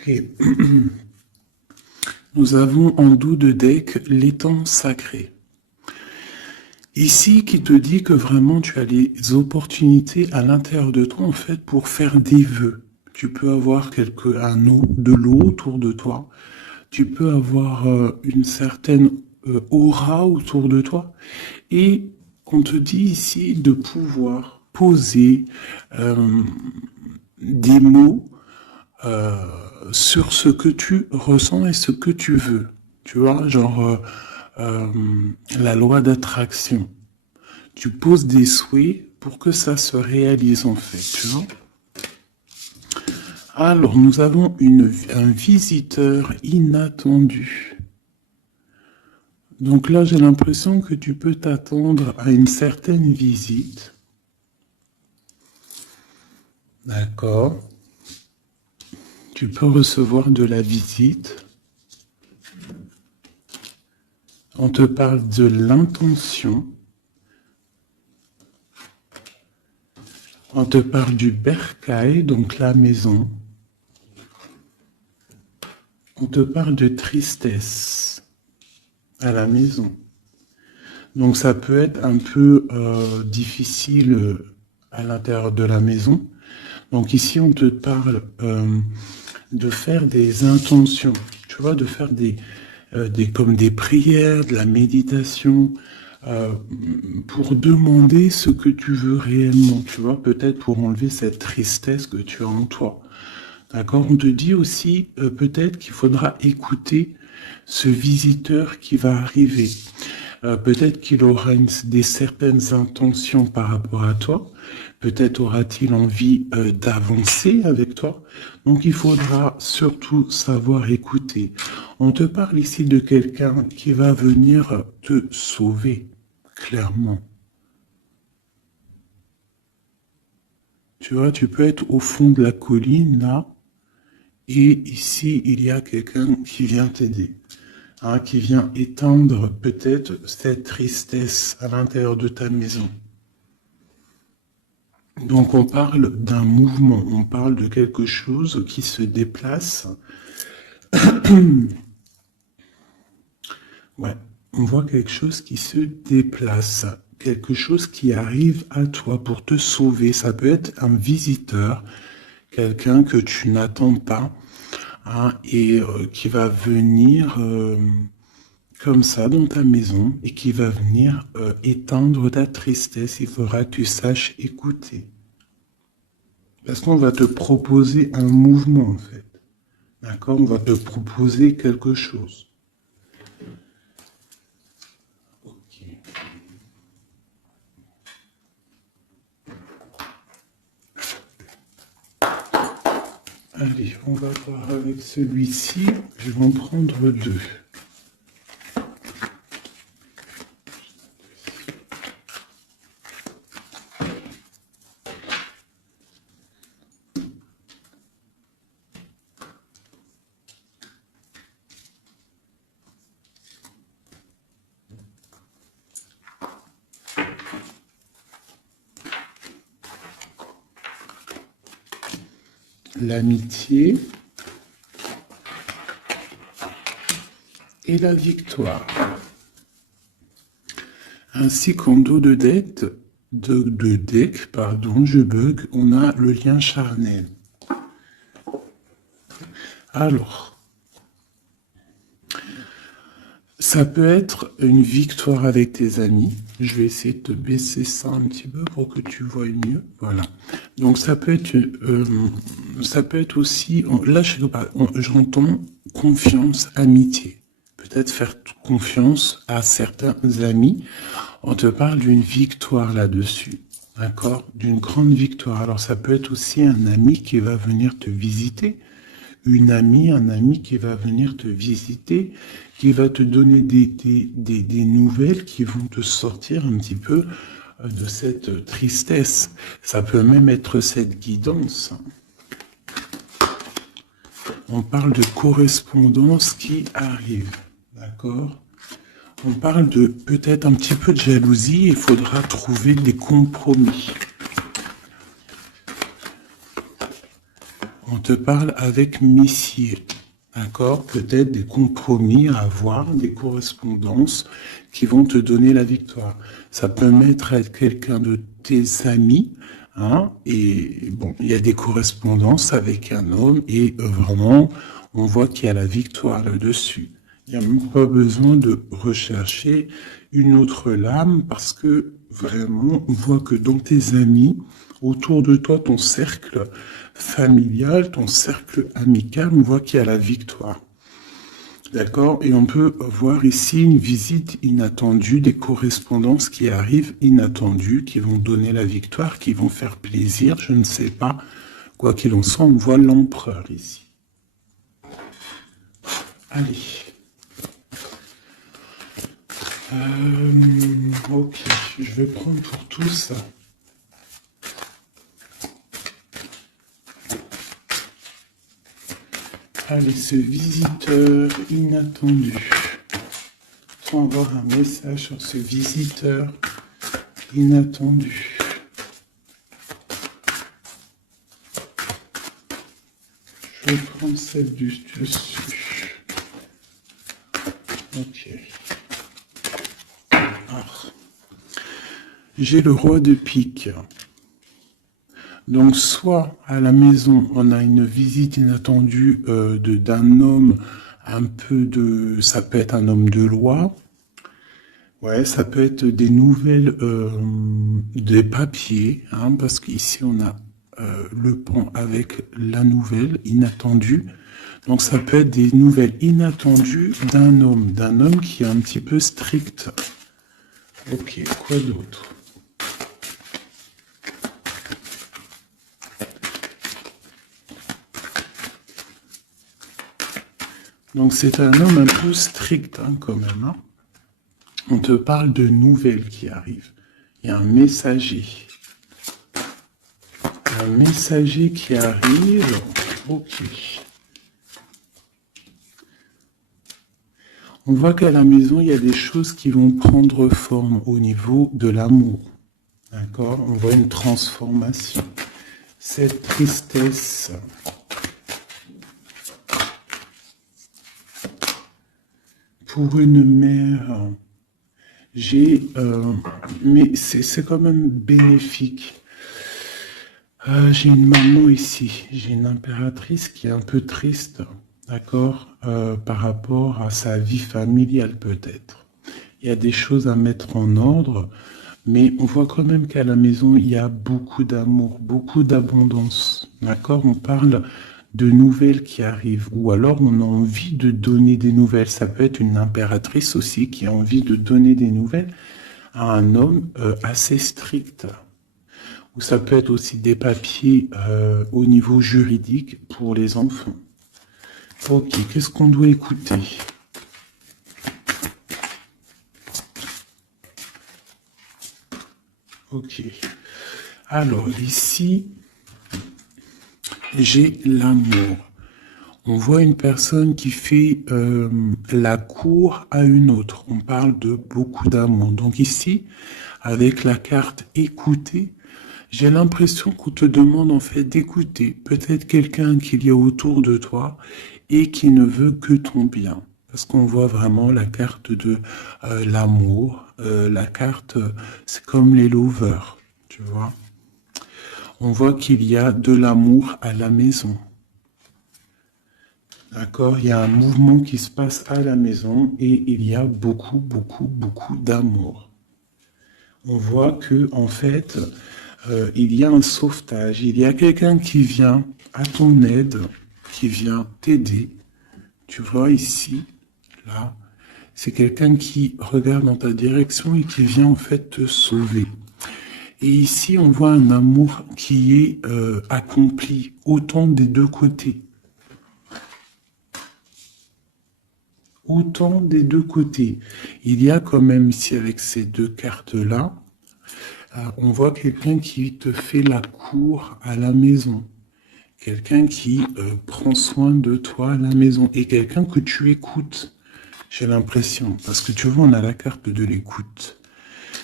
Ok. Nous avons en dos de deck l'étang sacré. Ici, qui te dit que vraiment tu as les opportunités à l'intérieur de toi, en fait, pour faire des vœux. Tu peux avoir de l'eau autour de toi. Tu peux avoir une certaine aura autour de toi. Et on te dit ici de pouvoir poser des mots euh, sur ce que tu ressens et ce que tu veux. Tu vois, genre euh, la loi d'attraction. Tu poses des souhaits pour que ça se réalise en fait, tu vois. Alors, nous avons un visiteur inattendu. Donc là, j'ai l'impression que tu peux t'attendre à une certaine visite. D'accord. Tu peux recevoir de la visite. On te parle de l'intention. On te parle du bercail, donc la maison. On te parle de tristesse à la maison. Donc ça peut être un peu difficile à l'intérieur de la maison. Donc ici, on te parle de faire des intentions, tu vois, de faire comme des prières, de la méditation, pour demander ce que tu veux réellement, tu vois, peut-être pour enlever cette tristesse que tu as en toi. D'accord? On te dit aussi peut-être qu'il faudra écouter ce visiteur qui va arriver. Peut-être qu'il aura des certaines intentions par rapport à toi. Peut-être aura-t-il envie d'avancer avec toi. Donc il faudra surtout savoir écouter. On te parle ici de quelqu'un qui va venir te sauver, clairement. Tu vois, tu peux être au fond de la colline, là, et ici, il y a quelqu'un qui vient t'aider. Hein, qui vient éteindre peut-être cette tristesse à l'intérieur de ta maison. Donc on parle d'un mouvement, on parle de quelque chose qui se déplace. Ouais, on voit quelque chose qui se déplace, quelque chose qui arrive à toi pour te sauver. Ça peut être un visiteur, quelqu'un que tu n'attends pas, hein, et qui va venir comme ça dans ta maison et qui va venir éteindre ta tristesse. Il faudra que tu saches écouter. Parce qu'on va te proposer un mouvement en fait. D'accord? On va te proposer quelque chose. Ok. Allez, on va voir avec celui-ci. Je vais en prendre deux. L'amitié et la victoire. Ainsi qu'en dos de deck, je bug, on a le lien charnel. Alors, ça peut être une victoire avec tes amis. Je vais essayer de te baisser ça un petit peu pour que tu vois mieux. Voilà. Donc ça peut être aussi, là je sais pas, j'entends confiance, amitié. Peut-être faire confiance à certains amis. On te parle d'une victoire là-dessus. D'accord? D'une grande victoire. Alors ça peut être aussi un ami qui va venir te visiter. Un ami qui va venir te visiter, qui va te donner des nouvelles qui vont te sortir un petit peu de cette tristesse. Ça peut même être cette guidance. On parle de correspondance qui arrive, d'accord? On parle de peut-être un petit peu de jalousie, il faudra trouver des compromis. On te parle avec Messier. D'accord? Peut-être des compromis à avoir, des correspondances qui vont te donner la victoire. Ça peut être quelqu'un de tes amis, hein, et bon, il y a des correspondances avec un homme, et vraiment, on voit qu'il y a la victoire là-dessus. Il n'y a même pas besoin de rechercher une autre lame, parce que vraiment, on voit que dans tes amis, autour de toi, ton cercle familial, ton cercle amical, on voit qu'il y a la victoire. D'accord? Et on peut voir ici une visite inattendue, des correspondances qui arrivent inattendues, qui vont donner la victoire, qui vont faire plaisir, je ne sais pas. Quoi qu'il en soit, on voit l'empereur ici. Allez. Ok, je vais prendre pour tous. Allez, ce visiteur inattendu. On va avoir un message sur ce visiteur inattendu. Je vais prendre celle du dessus. Ok. Alors, j'ai le roi de pique. Donc, soit à la maison, on a une visite inattendue d'un homme un peu de... Ça peut être un homme de loi. Ouais, ça peut être des nouvelles, des papiers, hein, parce qu'ici, on a le pont avec la nouvelle inattendue. Donc, ça peut être des nouvelles inattendues d'un homme qui est un petit peu strict. Ok, quoi d'autre ? Donc c'est un homme un peu strict hein, quand même. Hein. On te parle de nouvelles qui arrivent. Il y a un messager. Un messager qui arrive. Ok. On voit qu'à la maison, il y a des choses qui vont prendre forme au niveau de l'amour. D'accord? On voit une transformation. Cette tristesse... Pour une mère, mais c'est quand même bénéfique. J'ai une maman ici, j'ai une impératrice qui est un peu triste, d'accord, par rapport à sa vie familiale peut-être. Il y a des choses à mettre en ordre, mais on voit quand même qu'à la maison, il y a beaucoup d'amour, beaucoup d'abondance, d'accord? On parle de nouvelles qui arrivent, ou alors on a envie de donner des nouvelles. Ça peut être une impératrice aussi qui a envie de donner des nouvelles à un homme assez strict. Ou ça peut être aussi des papiers au niveau juridique pour les enfants. Ok, qu'est-ce qu'on doit écouter ? Ok. Alors, ici, j'ai l'amour. On voit une personne qui fait la cour à une autre. On parle de beaucoup d'amour. Donc ici, avec la carte écouter, j'ai l'impression qu'on te demande en fait d'écouter peut-être quelqu'un qu'il y a autour de toi et qui ne veut que ton bien. Parce qu'on voit vraiment la carte de l'amour. La carte, c'est comme les lovers, tu vois. On voit qu'il y a de l'amour à la maison. D'accord, il y a un mouvement qui se passe à la maison et il y a beaucoup, beaucoup, beaucoup d'amour. On voit que en fait, il y a un sauvetage, il y a quelqu'un qui vient à ton aide, qui vient t'aider. Tu vois ici, là, c'est quelqu'un qui regarde dans ta direction et qui vient en fait te sauver. Et ici, on voit un amour qui est accompli autant des deux côtés. Autant des deux côtés. Il y a quand même ici, avec ces deux cartes-là, on voit quelqu'un qui te fait la cour à la maison. Quelqu'un qui prend soin de toi à la maison. Et quelqu'un que tu écoutes, j'ai l'impression. Parce que tu vois, on a la carte de l'écoute.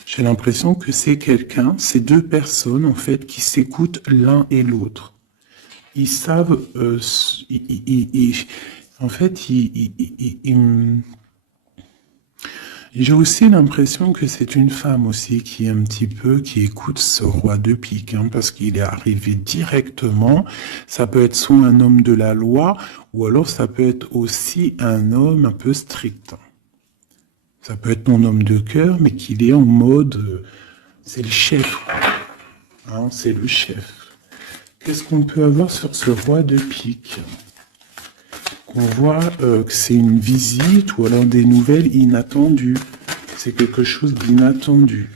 J'ai l'impression que c'est quelqu'un, c'est deux personnes, en fait, qui s'écoutent l'un et l'autre. ils savent, en fait, j'ai aussi l'impression que c'est une femme aussi qui est un petit peu, qui écoute ce roi de pique, hein, parce qu'il est arrivé directement. Ça peut être soit un homme de la loi, ou alors ça peut être aussi un homme un peu strict. Ça peut être ton homme de cœur, mais qu'il est en mode, c'est le chef, hein, c'est le chef. Qu'est-ce qu'on peut avoir sur ce roi de pique? On voit que c'est une visite ou alors des nouvelles inattendues. C'est quelque chose d'inattendu.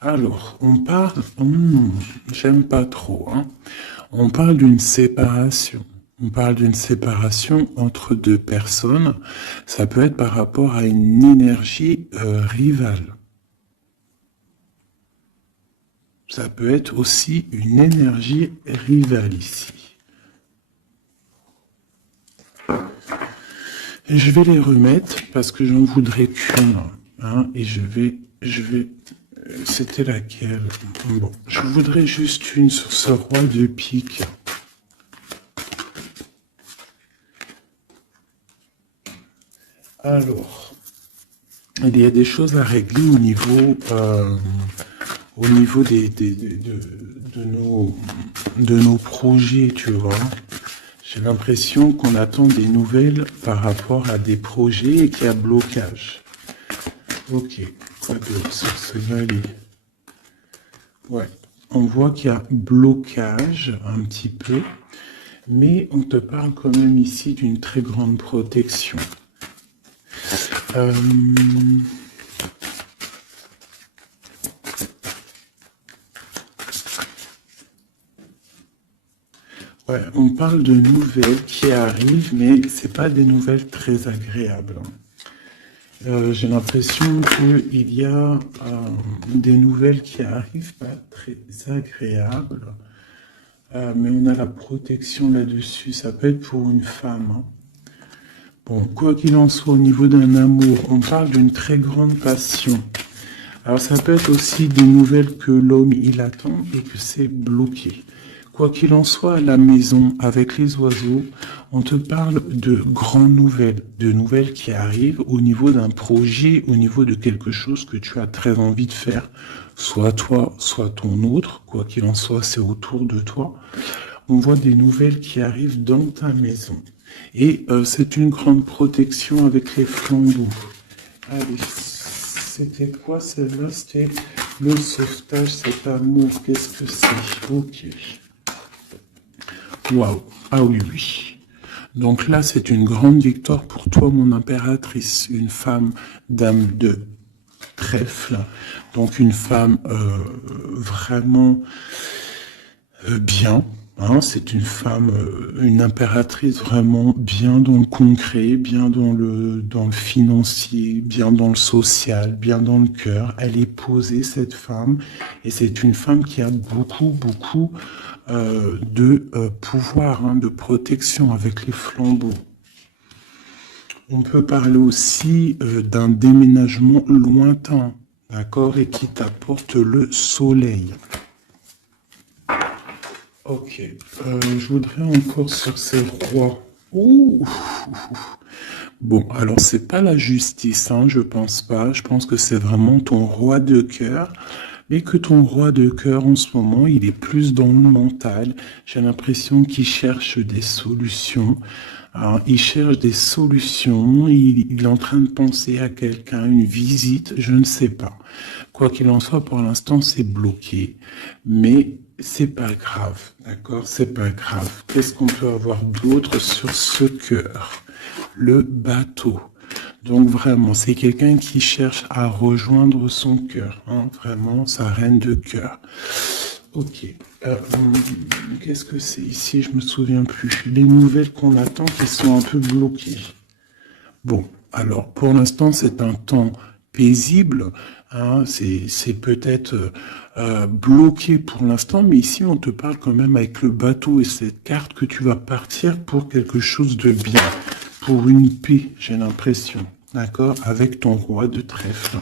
Alors, on parle... j'aime pas trop. Hein. On parle d'une séparation. On parle d'une séparation entre deux personnes. Ça peut être par rapport à une énergie rivale. Ça peut être aussi une énergie rivale ici. Et je vais les remettre parce que j'en voudrais qu'une. Hein, et je vais, c'était laquelle? Bon, je voudrais juste une sur ce roi de pique. Alors, il y a des choses à régler au niveau de nos projets, tu vois. J'ai l'impression qu'on attend des nouvelles par rapport à des projets et qu'il y a blocage. Ok, quoi d'autre sur ce valet? Ouais, on voit qu'il y a blocage un petit peu, mais on te parle quand même ici d'une très grande protection. Ouais, on parle de nouvelles qui arrivent, mais c'est pas des nouvelles très agréables. J'ai l'impression qu'il y a des nouvelles qui arrivent pas très agréables, mais on a la protection là-dessus. Ça peut être pour une femme. Hein. Bon, quoi qu'il en soit, au niveau d'un amour, on parle d'une très grande passion. Alors ça peut être aussi des nouvelles que l'homme il attend et que c'est bloqué. Quoi qu'il en soit, à la maison, avec les oiseaux, on te parle de grandes nouvelles, de nouvelles qui arrivent au niveau d'un projet, au niveau de quelque chose que tu as très envie de faire, soit toi, soit ton autre, quoi qu'il en soit, c'est autour de toi. On voit des nouvelles qui arrivent dans ta maison. Et c'est une grande protection avec les flambeaux. Allez, c'était quoi celle-là? C'était le sauvetage, cet amour. Qu'est-ce que c'est? Ok. Waouh. Ah oui, oui. Donc là, c'est une grande victoire pour toi, mon impératrice. Une femme, dame de trèfle. Donc une femme vraiment bien. Hein, c'est une femme, une impératrice vraiment bien dans le concret, bien dans le financier, bien dans le social, bien dans le cœur. Elle est posée, cette femme, et c'est une femme qui a beaucoup de pouvoir, hein, de protection avec les flambeaux. On peut parler aussi d'un déménagement lointain, d'accord, et qui t'apporte le soleil. Ok, je voudrais encore sur ces rois. Ouh. Bon, alors c'est pas la justice, hein, je pense pas. Je pense que c'est vraiment ton roi de cœur. Mais que ton roi de cœur, en ce moment, il est plus dans le mental. J'ai l'impression qu'il cherche des solutions. Alors, il cherche des solutions. Il est en train de penser à quelqu'un, une visite, je ne sais pas. Quoi qu'il en soit, pour l'instant, c'est bloqué. Mais c'est pas grave, d'accord? C'est pas grave. Qu'est-ce qu'on peut avoir d'autre sur ce cœur? Le bateau. Donc vraiment, c'est quelqu'un qui cherche à rejoindre son cœur, hein, vraiment, sa reine de cœur. Ok. Qu'est-ce que c'est ici? Je me souviens plus. Les nouvelles qu'on attend qui sont un peu bloquées. Bon, alors pour l'instant, c'est un temps paisible. Hein, c'est peut-être bloqué pour l'instant, mais ici, on te parle quand même avec le bateau et cette carte que tu vas partir pour quelque chose de bien. Pour une paix, j'ai l'impression, d'accord, avec ton roi de trèfle.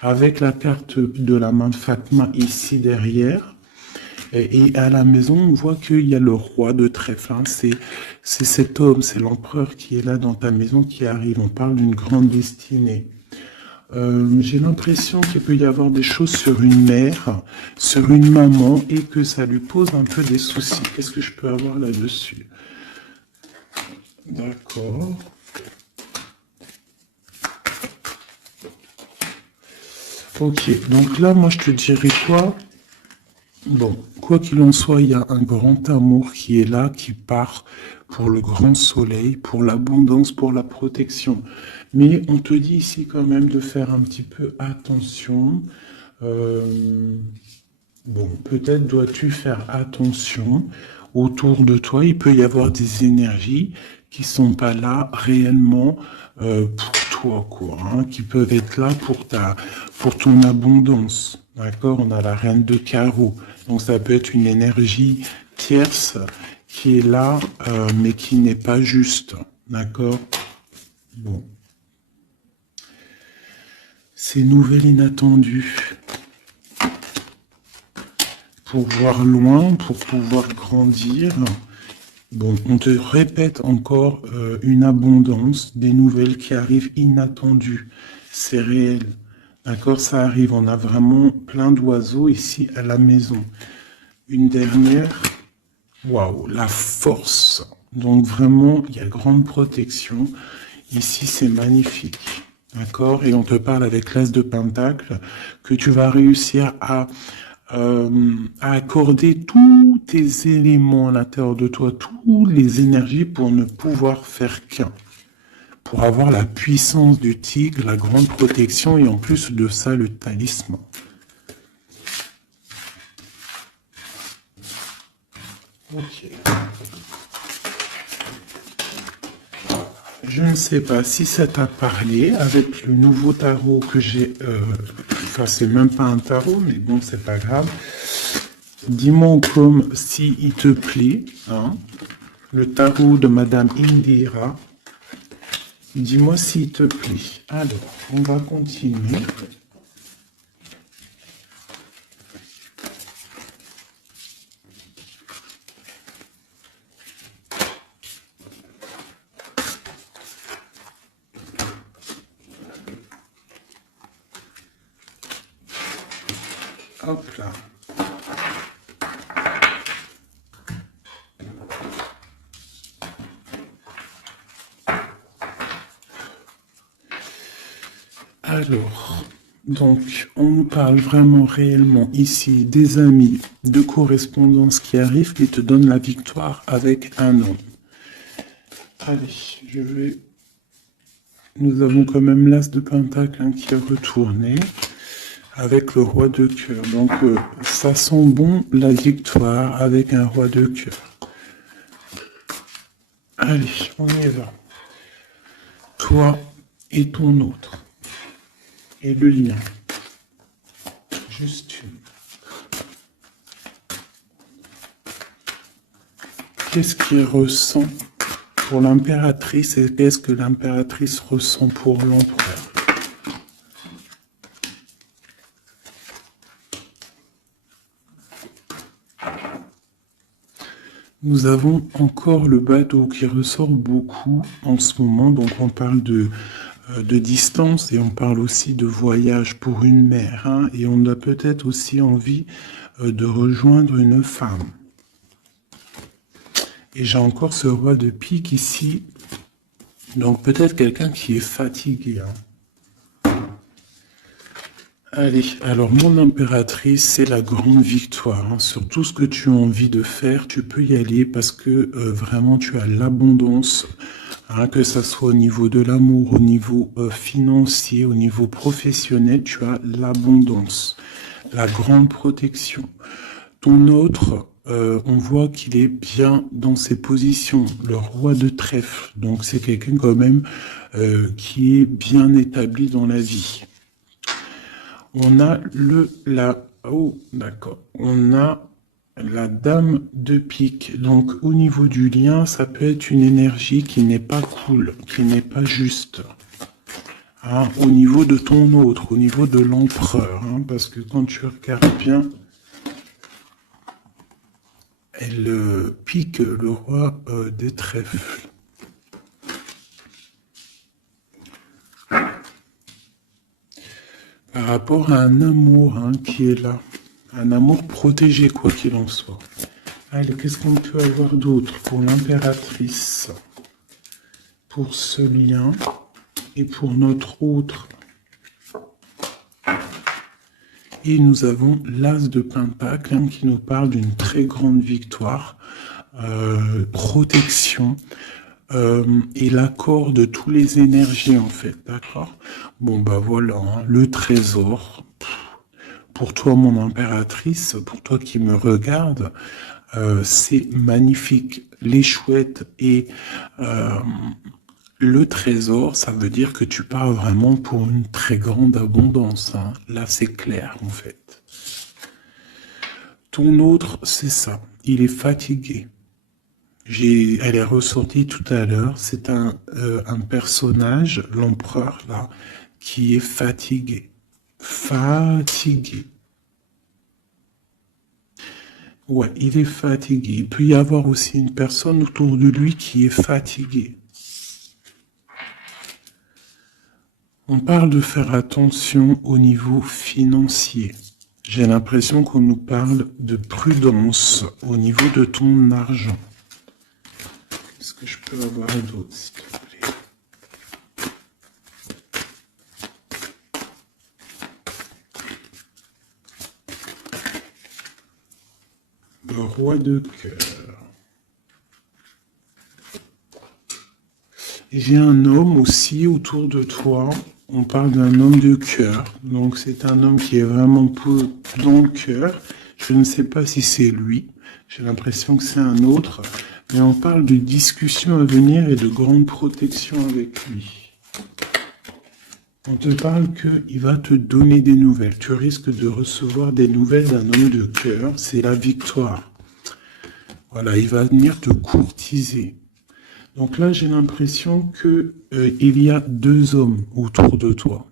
Avec la carte de la main de Fatma ici derrière, Et à la maison, on voit qu'il y a le roi de trèfle. Hein. C'est cet homme, c'est l'empereur qui est là dans ta maison qui arrive. On parle d'une grande destinée. J'ai l'impression qu'il peut y avoir des choses sur une mère, sur une maman, et que ça lui pose un peu des soucis. Qu'est-ce que je peux avoir là-dessus? D'accord. Ok, donc là, moi, je te dirais quoi? Bon, quoi qu'il en soit, il y a un grand amour qui est là, qui part pour le grand soleil, pour l'abondance, pour la protection. Mais on te dit ici quand même de faire un petit peu attention. Euh, bon, peut-être dois-tu faire attention. Autour de toi, il peut y avoir des énergies qui sont pas là réellement pour toi, quoi, hein, qui peuvent être là pour ton abondance. D'accord? On a la reine de carreau. Donc ça peut être une énergie tierce qui est là, mais qui n'est pas juste. D'accord? Bon. Ces nouvelles inattendues. Pour voir loin, pour pouvoir grandir. Bon, on te répète encore une abondance, des nouvelles qui arrivent inattendues. C'est réel. D'accord, ça arrive. On a vraiment plein d'oiseaux ici à la maison. Une dernière. Waouh, la force. Donc vraiment, il y a grande protection. Ici, c'est magnifique. D'accord? Et on te parle avec l'As de Pentacle que tu vas réussir à accorder tous tes éléments à l'intérieur de toi, toutes les énergies pour ne pouvoir faire qu'un. Pour avoir la puissance du tigre, la grande protection et en plus de ça, le talisman. Ok. Je ne sais pas si ça t'a parlé avec le nouveau tarot que j'ai. Enfin, c'est même pas un tarot, mais bon, c'est pas grave. Dis-moi comme si il te plaît. Hein, le tarot de Madame Indira. Dis-moi s'il te plaît. Alors, on va continuer. Hop là. Alors, donc, on nous parle vraiment réellement ici des amis de correspondance qui arrivent et te donnent la victoire avec un homme. Allez, je vais... Nous avons quand même l'As de Pentacle hein, qui est retourné avec le roi de cœur. Donc, ça sent bon la victoire avec un roi de cœur. Allez, on y va. Toi et ton autre. Et le lien. Juste une. Qu'est-ce qu'il ressent pour l'impératrice et qu'est-ce que l'impératrice ressent pour l'empereur? Nous avons encore le bateau qui ressort beaucoup en ce moment, donc on parle de distance et on parle aussi de voyage pour une mère, hein, et on a peut-être aussi envie de rejoindre une femme. Et j'ai encore ce roi de pique ici, donc peut-être quelqu'un qui est fatigué. Hein. Allez, alors mon impératrice, c'est la grande victoire. Hein. Sur tout ce que tu as envie de faire, tu peux y aller parce que vraiment tu as l'abondance, hein, que ça soit au niveau de l'amour, au niveau financier, au niveau professionnel, tu as l'abondance, la grande protection. Ton autre, on voit qu'il est bien dans ses positions, le roi de trèfle. Donc c'est quelqu'un quand même qui est bien établi dans la vie. On a on a la dame de pique. Donc, au niveau du lien, ça peut être une énergie qui n'est pas cool, qui n'est pas juste. Hein, au niveau de ton autre, au niveau de l'empereur. Hein, parce que quand tu regardes bien, elle pique le roi des trèfles. Par rapport à un amour qui est là. Un amour protégé, quoi qu'il en soit. Allez, qu'est-ce qu'on peut avoir d'autre pour l'impératrice? Pour ce lien et pour notre autre. Et nous avons l'As de Pentacle qui nous parle d'une très grande victoire, protection et l'accord de toutes les énergies en fait, d'accord? Bon bah voilà, le trésor. Pour toi mon impératrice, pour toi qui me regarde, c'est magnifique. Les chouettes et le trésor, ça veut dire que tu pars vraiment pour une très grande abondance. Là, c'est clair, en fait. Ton autre, c'est ça. Il est fatigué. Elle est ressortie tout à l'heure. C'est un personnage, l'empereur, là, qui est fatigué. Fatigué. Ouais, il est fatigué. Il peut y avoir aussi une personne autour de lui qui est fatiguée. On parle de faire attention au niveau financier. J'ai l'impression qu'on nous parle de prudence au niveau de ton argent. Est-ce que je peux avoir d'autres, s'il te plaît? Le roi de cœur. J'ai un homme aussi autour de toi. On parle d'un homme de cœur. Donc c'est un homme qui est vraiment dans le cœur. Je ne sais pas si c'est lui. J'ai l'impression que c'est un autre. Mais on parle de discussions à venir et de grande protection avec lui. On te parle qu'il va te donner des nouvelles. Tu risques de recevoir des nouvelles d'un homme de cœur. C'est la victoire. Voilà, il va venir te courtiser. Donc là, j'ai l'impression qu'il y a deux hommes autour de toi.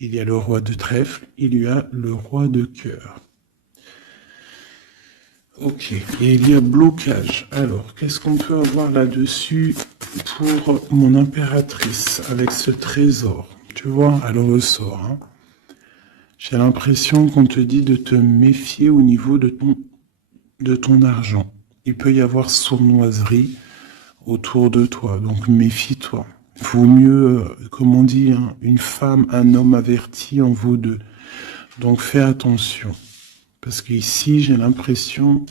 Il y a le roi de trèfle, il y a le roi de cœur. Ok, et il y a blocage. Alors, qu'est-ce qu'on peut avoir là-dessus pour mon impératrice avec ce trésor? Tu vois, elle ressort. J'ai l'impression qu'on te dit de te méfier au niveau de ton argent. Il peut y avoir sournoiserie autour de toi, donc méfie-toi. Il vaut mieux, comme on dit, une femme, un homme averti en vaut deux. Donc fais attention. Parce qu'ici, j'ai l'impression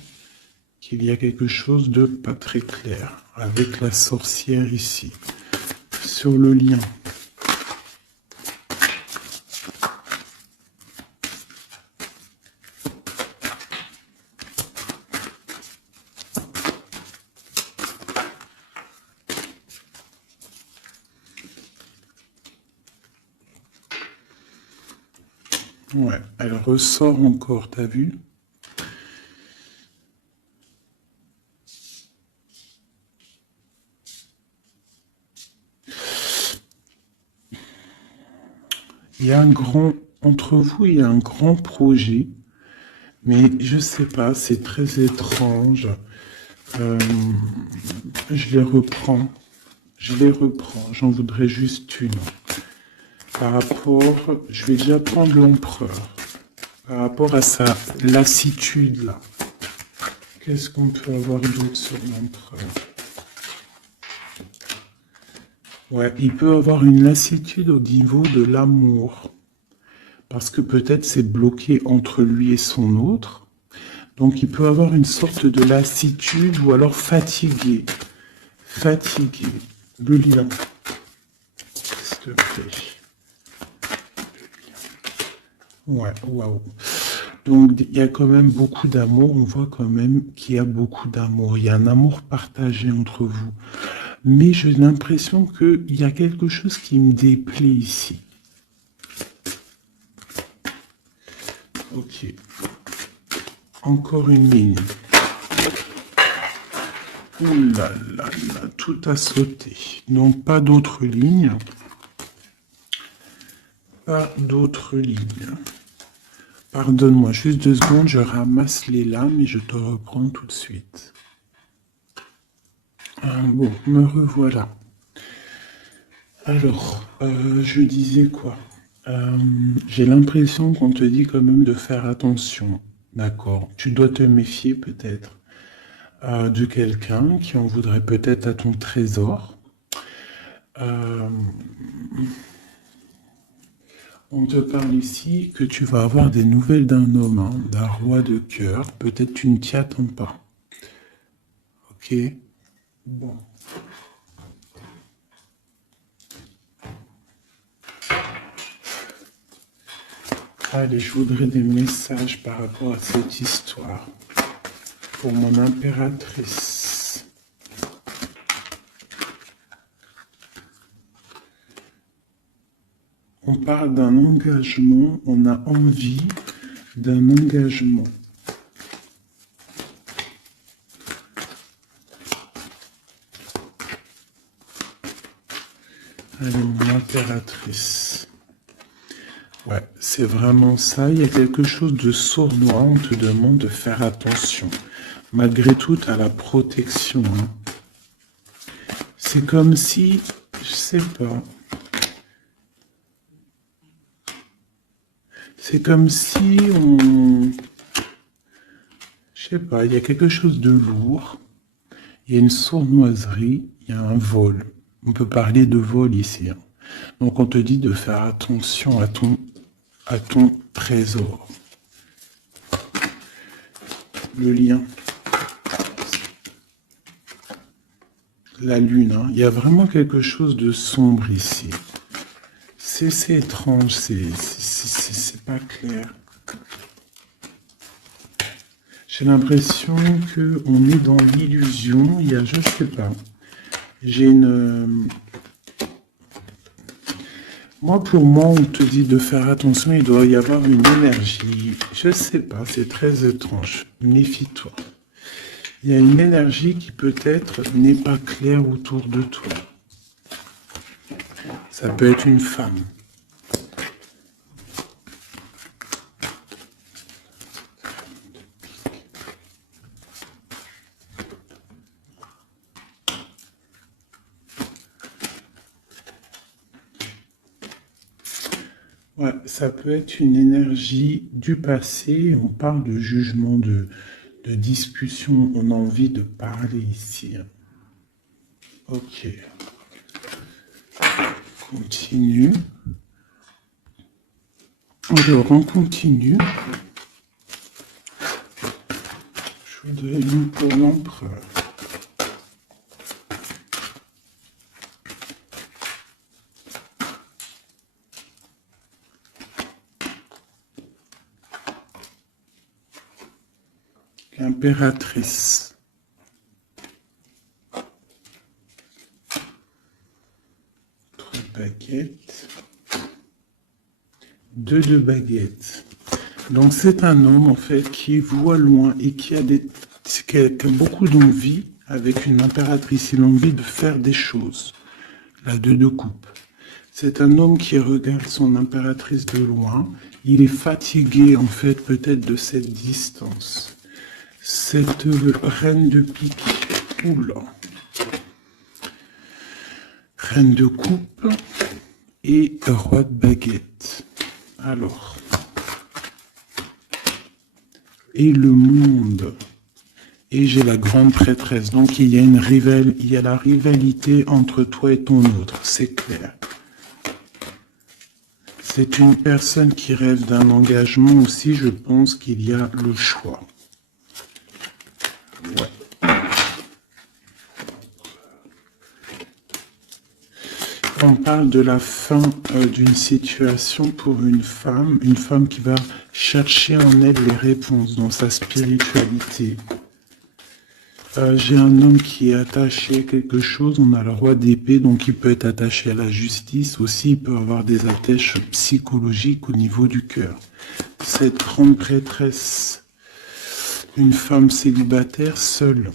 qu'il y a quelque chose de pas très clair avec la sorcière ici. Sur le lien. Ouais, elle ressort encore, t'as vu? Il y a entre vous, il y a un grand projet, mais je sais pas, c'est très étrange. Je les reprends, j'en voudrais juste une. Par rapport, je vais déjà prendre l'empereur. Par rapport à sa lassitude là. Qu'est-ce qu'on peut avoir d'autre sur l'empereur? Ouais, il peut avoir une lassitude au niveau de l'amour. Parce que peut-être c'est bloqué entre lui et son autre. Donc il peut avoir une sorte de lassitude ou alors fatigué. Fatigué. Le lien. S'il te plaît. Ouais, waouh. Donc il y a quand même beaucoup d'amour, on voit quand même qu'il y a beaucoup d'amour, il y a un amour partagé entre vous. Mais j'ai l'impression qu'il y a quelque chose qui me déplaît ici. Ok. Encore une ligne. Ouh là là là, tout a sauté. Non, pas d'autres lignes. Pas d'autres lignes. Pardonne-moi, juste 2 secondes, je ramasse les lames et je te reprends tout de suite. Bon, me revoilà. Alors, je disais quoi? J'ai l'impression qu'on te dit quand même de faire attention. D'accord. Tu dois te méfier peut-être de quelqu'un qui en voudrait peut-être à ton trésor. Euh, on te parle ici que tu vas avoir des nouvelles d'un homme, hein, d'un roi de cœur. Peut-être tu ne t'y attends pas. Ok? Bon. Allez, je voudrais des messages par rapport à cette histoire. Pour mon impératrice. On parle d'un engagement, on a envie d'un engagement. Allez, mon impératrice. Ouais, c'est vraiment ça. Il y a quelque chose de sournois. On te demande de faire attention. Malgré tout, tu as la protection. Hein. C'est comme si, je sais pas. C'est comme si on... Je sais pas, il y a quelque chose de lourd. Il y a une sournoiserie, il y a un vol. On peut parler de vol ici. Hein. Donc on te dit de faire attention à ton trésor. Le lien. La lune. Hein. Il y a vraiment quelque chose de sombre ici. C'est étrange, c'est pas clair. J'ai l'impression qu'on est dans l'illusion. Il y a, je sais pas. J'ai une... Pour moi, on te dit de faire attention, il doit y avoir une énergie. Je sais pas, c'est très étrange. Méfie-toi. Il y a une énergie qui peut-être n'est pas claire autour de toi. Ça peut être une femme. Ouais, ça peut être une énergie du passé. On parle de jugement, de discussion. On a envie de parler ici. Ok. Continue. Alors, on continue. Je voudrais une pour l'empereur. L'impératrice. 3 baguettes. 2 de baguettes. Donc c'est un homme en fait qui voit loin et qui a beaucoup d'envie avec une impératrice. Il a envie de faire des choses. La 2 de coupe. C'est un homme qui regarde son impératrice de loin. Il est fatigué en fait peut-être de cette distance. Cette reine de pique. Oula. Reine de coupe et roi de baguette. Alors. Et le monde. Et j'ai la grande prêtresse. Donc il y a la rivalité entre toi et ton autre. C'est clair. C'est une personne qui rêve d'un engagement aussi. Je pense qu'il y a le choix. Ouais. On parle de la fin d'une situation pour une femme qui va chercher en elle les réponses dans sa spiritualité. J'ai un homme qui est attaché à quelque chose, on a le roi d'épée, donc il peut être attaché à la justice, aussi il peut avoir des attaches psychologiques au niveau du cœur. Cette grande prêtresse, une femme célibataire seule,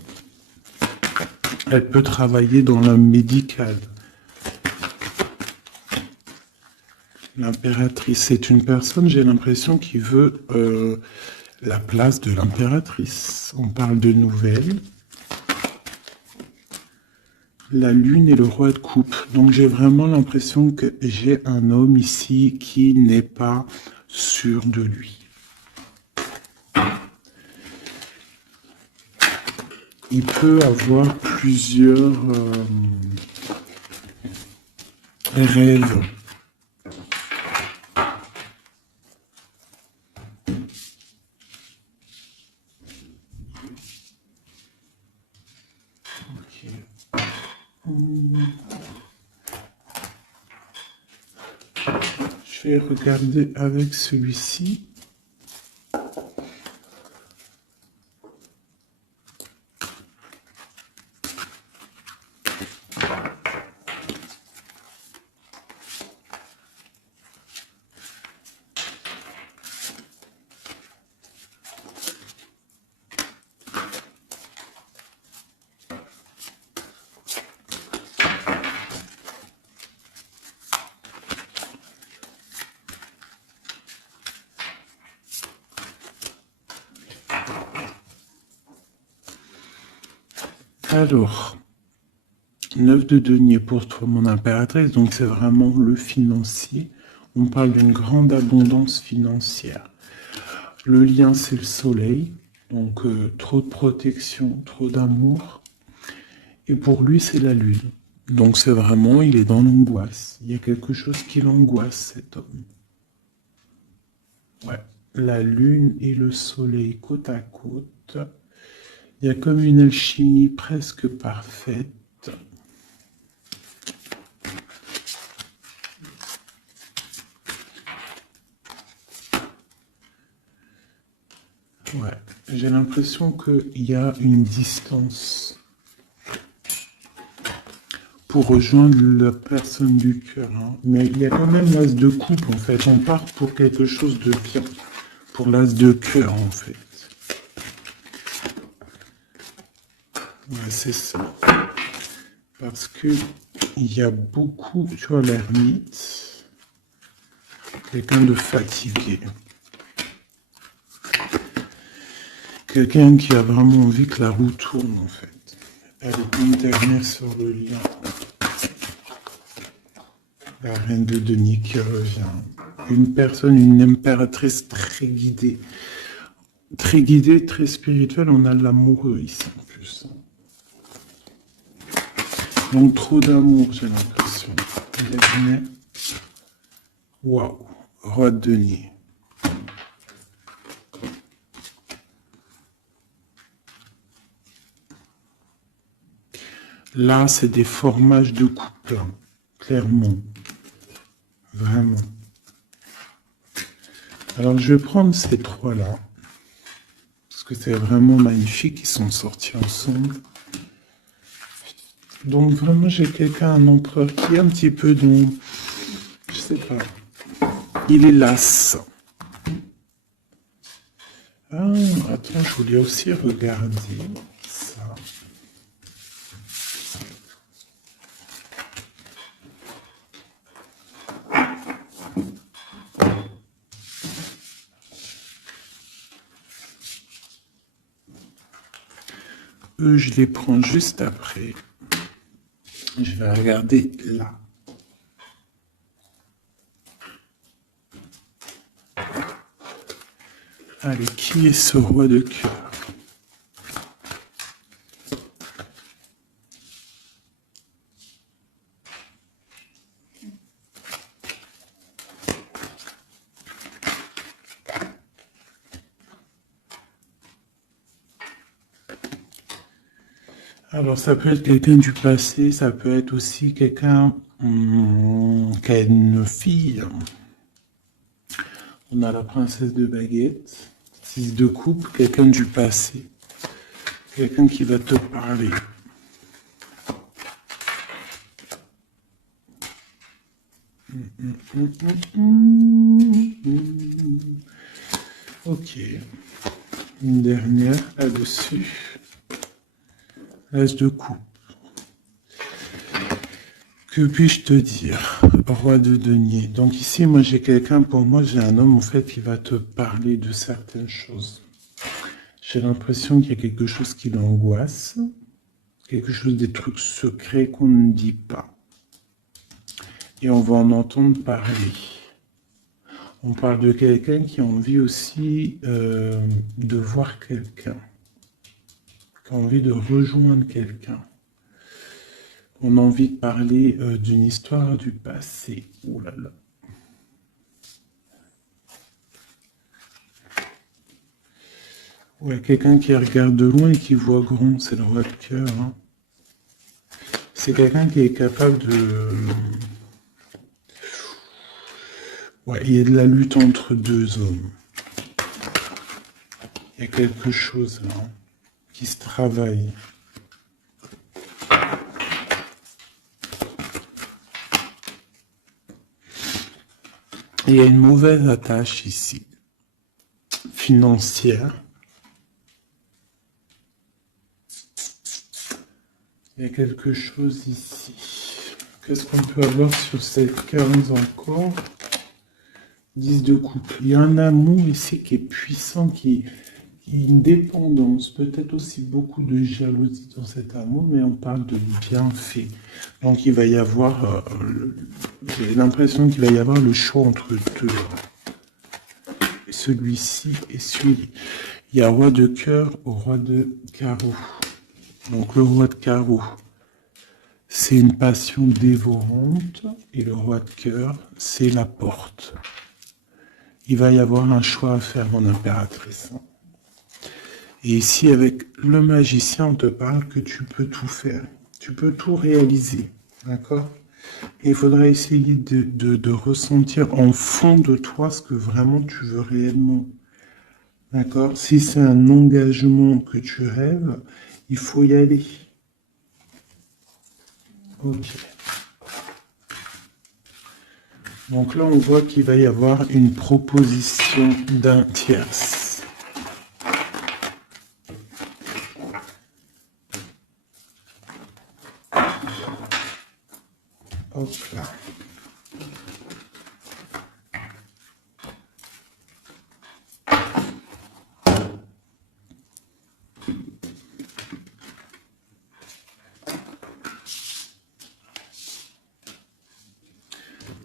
elle peut travailler dans le médical. L'impératrice, c'est une personne, j'ai l'impression, qui veut la place de l'impératrice. On parle de nouvelles. La lune et le roi de coupe. Donc j'ai vraiment l'impression que j'ai un homme ici qui n'est pas sûr de lui. Il peut avoir plusieurs rêves. Je vais regarder avec celui-ci. Alors, 9 de denier pour toi, mon impératrice, donc c'est vraiment le financier. On parle d'une grande abondance financière. Le lien, c'est le soleil, donc trop de protection, trop d'amour. Et pour lui, c'est la lune. Donc c'est vraiment, il est dans l'angoisse. Il y a quelque chose qui l'angoisse, cet homme. Ouais, la lune et le soleil côte à côte. Il y a comme une alchimie presque parfaite. Ouais, j'ai l'impression qu'il y a une distance pour rejoindre la personne du cœur. Hein. Mais il y a quand même l'as de coupe, en fait. On part pour quelque chose de bien. Pour l'as de cœur, en fait. Ouais, c'est ça. Parce que il y a beaucoup, tu vois, l'ermite, quelqu'un de fatigué. Quelqu'un qui a vraiment envie que la roue tourne, en fait. Elle est une dernière sur le lien. La reine de denier qui revient. Une personne, une impératrice très guidée. Très guidée, très spirituelle. On a l'amoureux ici, en plus. Donc, trop d'amour, j'ai l'impression. Waouh. Roi de denier. Là, c'est des formages de couple, hein, clairement. Vraiment. Alors, je vais prendre ces trois-là, parce que c'est vraiment magnifique, ils sont sortis ensemble. Donc, vraiment, j'ai quelqu'un, un empereur, qui est un petit peu dans... Je sais pas. Il est las. Ah, attends, je voulais aussi regarder ça. Eux, je les prends juste après. Je vais regarder là. Allez, qui est ce roi de cœur? Alors, ça peut être quelqu'un du passé, ça peut être aussi quelqu'un qui a une fille. On a la princesse de baguette, 6 de coupe, quelqu'un du passé, quelqu'un qui va te parler. Ok, une dernière là-dessus. L'as de coupe. Que puis-je te dire, roi de denier? Donc ici, moi j'ai quelqu'un, pour moi j'ai un homme en fait qui va te parler de certaines choses. J'ai l'impression qu'il y a quelque chose qui l'angoisse, quelque chose, des trucs secrets qu'on ne dit pas. Et on va en entendre parler. On parle de quelqu'un qui a envie aussi de voir quelqu'un, qui a envie de rejoindre quelqu'un. On a envie de parler d'une histoire du passé. Ouh là là. Ouais, quelqu'un qui regarde de loin et qui voit grand, c'est le roi de cœur. Hein. C'est quelqu'un qui est capable de... Ouais, il y a de la lutte entre deux hommes. Il y a quelque chose là, hein, qui se travaille. Il y a une mauvaise attache ici, financière. Il y a quelque chose ici. Qu'est-ce qu'on peut avoir sur cette 15 encore? 10 de coupe. Il y a un amour ici qui est puissant, qui est une dépendance, peut-être aussi beaucoup de jalousie dans cet amour, mais on parle de bienfait. Donc il va y avoir, j'ai l'impression qu'il va y avoir le choix entre deux. Celui-ci et celui. Il y a roi de cœur au roi de carreau. Donc le roi de carreau, c'est une passion dévorante, et le roi de cœur, c'est la porte. Il va y avoir un choix à faire, mon impératrice. Et ici, avec le magicien, on te parle que tu peux tout faire. Tu peux tout réaliser. D'accord? Et il faudra essayer de ressentir en fond de toi ce que vraiment tu veux réellement. D'accord? Si c'est un engagement que tu rêves, il faut y aller. Ok. Donc là, on voit qu'il va y avoir une proposition d'un tierce. Hop là.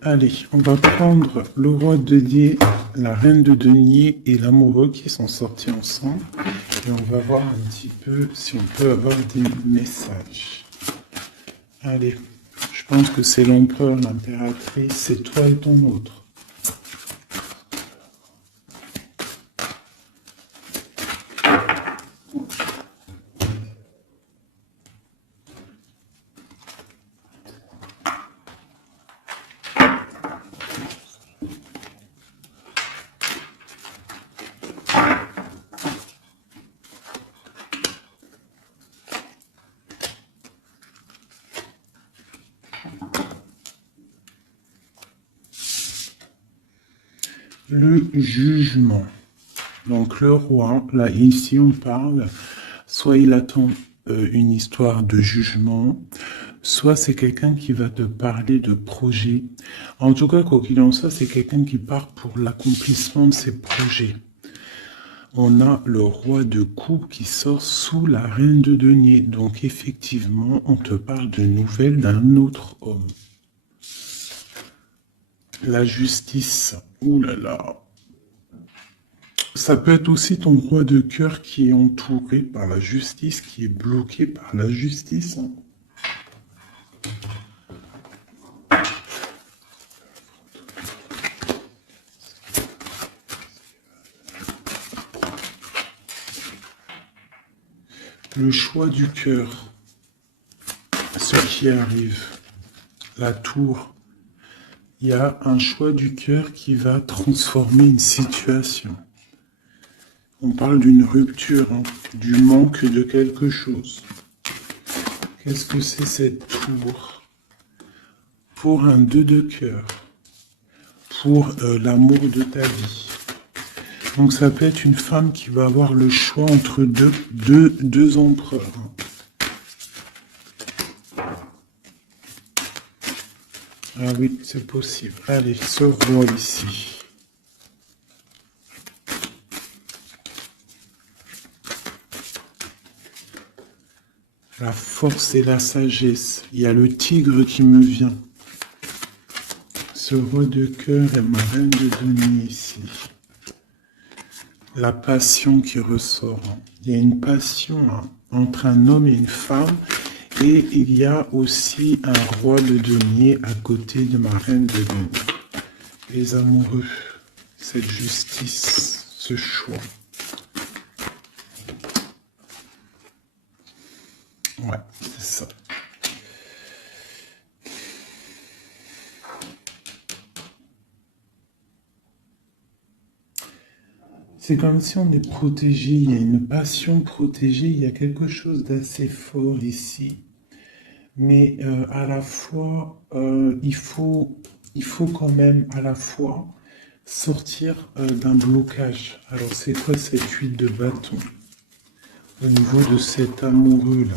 Allez, on va prendre le roi de denier, la reine de denier et l'amoureux qui sont sortis ensemble. Et on va voir un petit peu si on peut avoir des messages. Allez, je pense que c'est l'empereur, l'impératrice, c'est toi et ton autre. Le jugement. Donc le roi, là ici on parle, soit il attend une histoire de jugement, soit c'est quelqu'un qui va te parler de projet. En tout cas, quoi qu'il en soit, c'est quelqu'un qui part pour l'accomplissement de ses projets. On a le roi de coupe qui sort sous la reine de denier. Donc effectivement, on te parle de nouvelles d'un autre homme. La justice. Ouh là là. Ça peut être aussi ton roi de cœur qui est entouré par la justice, qui est bloqué par la justice. Le choix du cœur. Ce qui arrive. La tour. Il y a un choix du cœur qui va transformer une situation. On parle d'une rupture, hein, du manque de quelque chose. Qu'est-ce que c'est cette tour? Pour un 2 de cœur. Pour l'amour de ta vie. Donc ça peut être une femme qui va avoir le choix entre deux empereurs. Ah oui, c'est possible. Allez, ce roi ici. La force et la sagesse. Il y a le tigre qui me vient. Ce roi de cœur et ma reine de denier ici. La passion qui ressort. Il y a une passion entre un homme et une femme. Et il y a aussi un roi de denier à côté de ma reine de denier. Les amoureux, cette justice, ce choix. Ouais, c'est ça. C'est comme si on est protégé, il y a une passion protégée, il y a quelque chose d'assez fort ici. Mais à la fois, il faut quand même à la fois sortir d'un blocage. Alors c'est quoi cette huile de bâton au niveau de cet amoureux-là?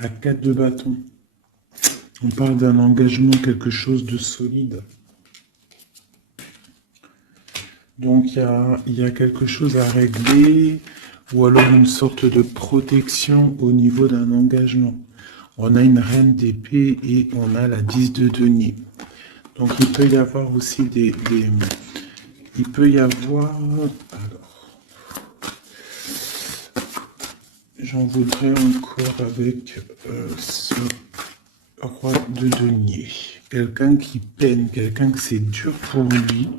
La 4 de bâton. On parle d'un engagement, quelque chose de solide. Donc il y a quelque chose à régler, ou alors une sorte de protection au niveau d'un engagement. On a une reine d'épée et on a la 10 de denier. Donc il peut y avoir aussi il peut y avoir... Alors, j'en voudrais encore avec ce roi de denier. Quelqu'un qui peine, quelqu'un que c'est dur pour lui.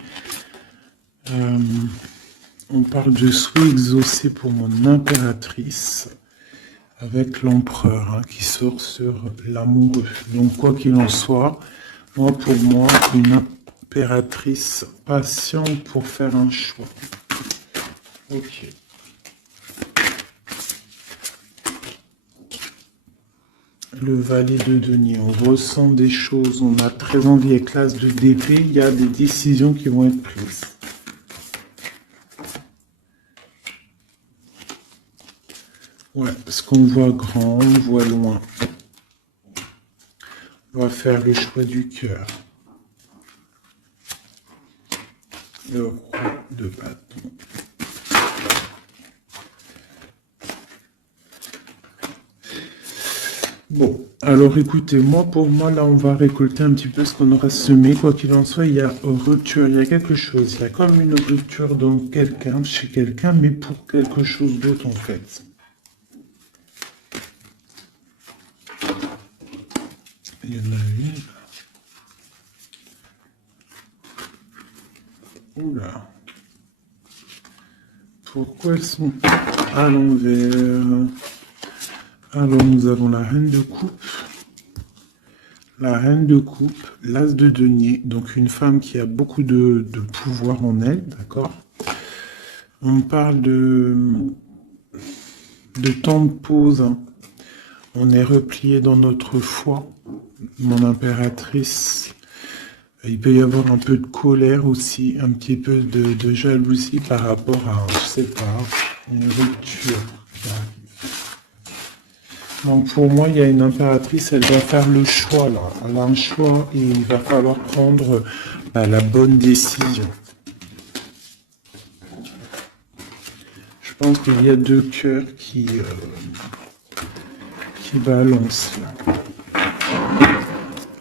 On parle de souhait exaucé pour mon impératrice avec l'empereur qui sort sur l'amoureux. Donc quoi qu'il en soit, pour moi, une impératrice patiente pour faire un choix. Ok. Le valet de denier, on ressent des choses, on a très envie avec l'as de d'épée, il y a des décisions qui vont être prises. Ouais, parce qu'on voit grand, on voit loin. On va faire le choix du cœur. Le roi de bâton. Bon, alors écoutez, pour moi, là, on va récolter un petit peu ce qu'on aura semé. Quoi qu'il en soit, il y a rupture, il y a quelque chose. Il y a comme une rupture dans quelqu'un, chez quelqu'un, mais pour quelque chose d'autre, en fait. Il y en a une. Oula. Pourquoi elles sont à l'envers? Alors, nous avons la reine de coupe. La reine de coupe, l'as de denier, donc une femme qui a beaucoup de pouvoir en elle, d'accord? On parle de temps de pause. On est replié dans notre foi. Mon impératrice, il peut y avoir un peu de colère aussi, un petit peu de jalousie par rapport à, je sais pas, une rupture qui arrive. Donc pour moi, il y a une impératrice, elle doit faire le choix là. Elle a un choix et il va falloir prendre la bonne décision. Je pense qu'il y a deux cœurs qui balancent là.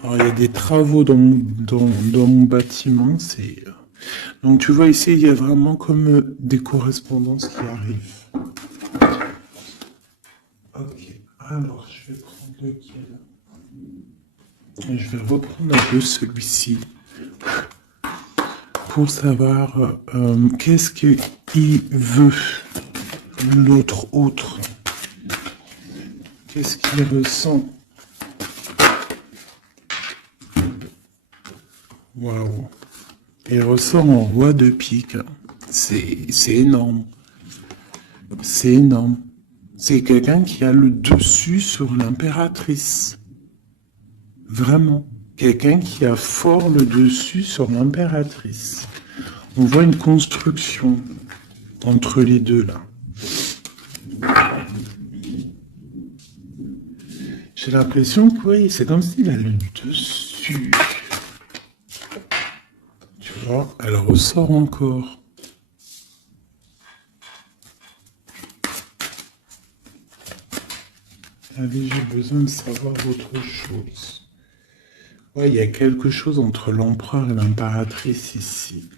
Alors il y a des travaux dans mon bâtiment. Donc tu vois ici, il y a vraiment comme des correspondances qui arrivent. Ok, alors je vais prendre lequel? Je vais reprendre un peu celui-ci pour savoir qu'est-ce qu'il veut, l'autre autre. Qu'est-ce qu'il ressent? Waouh! Il ressort en roi de pique. C'est énorme. C'est énorme. C'est quelqu'un qui a le dessus sur l'impératrice. Vraiment. Quelqu'un qui a fort le dessus sur l'impératrice. On voit une construction entre les deux là. J'ai l'impression que oui, c'est comme s'il a le dessus. Tu vois, elle ressort encore. Allez, j'ai besoin de savoir autre chose. Ouais, il y a quelque chose entre l'empereur et l'impératrice ici.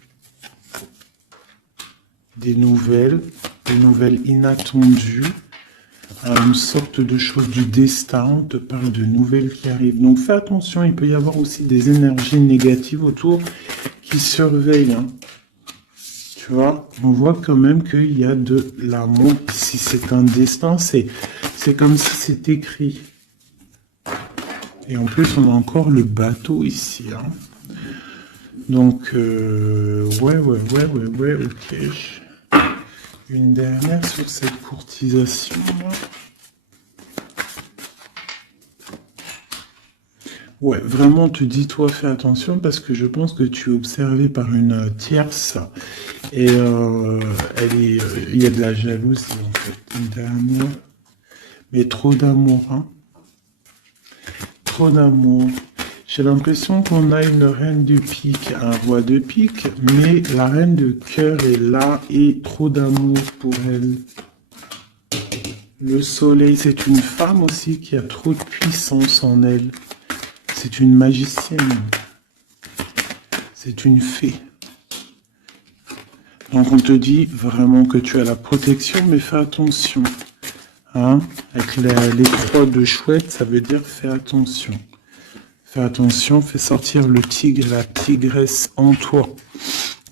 Des nouvelles inattendues, une sorte de chose du destin, on te parle de nouvelles qui arrivent. Donc fais attention, il peut y avoir aussi des énergies négatives autour qui surveillent. Hein. Tu vois, on voit quand même qu'il y a de l'amour. Si c'est un destin, c'est comme si c'est écrit. Et en plus, on a encore le bateau ici. Hein. Donc, ouais, ok. Une dernière sur cette courtisation. Ouais, vraiment, te dis-toi, fais attention parce que je pense que tu es observé par une tierce et il y a de la jalousie en fait. Une dernière, mais trop d'amour, hein. Trop d'amour. J'ai l'impression qu'on a une reine de pique, un roi de pique, mais la reine de cœur est là et trop d'amour pour elle. Le soleil, c'est une femme aussi qui a trop de puissance en elle. C'est une magicienne. C'est une fée. Donc on te dit vraiment que tu as la protection, mais fais attention. Hein? Avec les croix de chouette, ça veut dire fais attention. Fais attention, fais sortir le tigre, la tigresse en toi,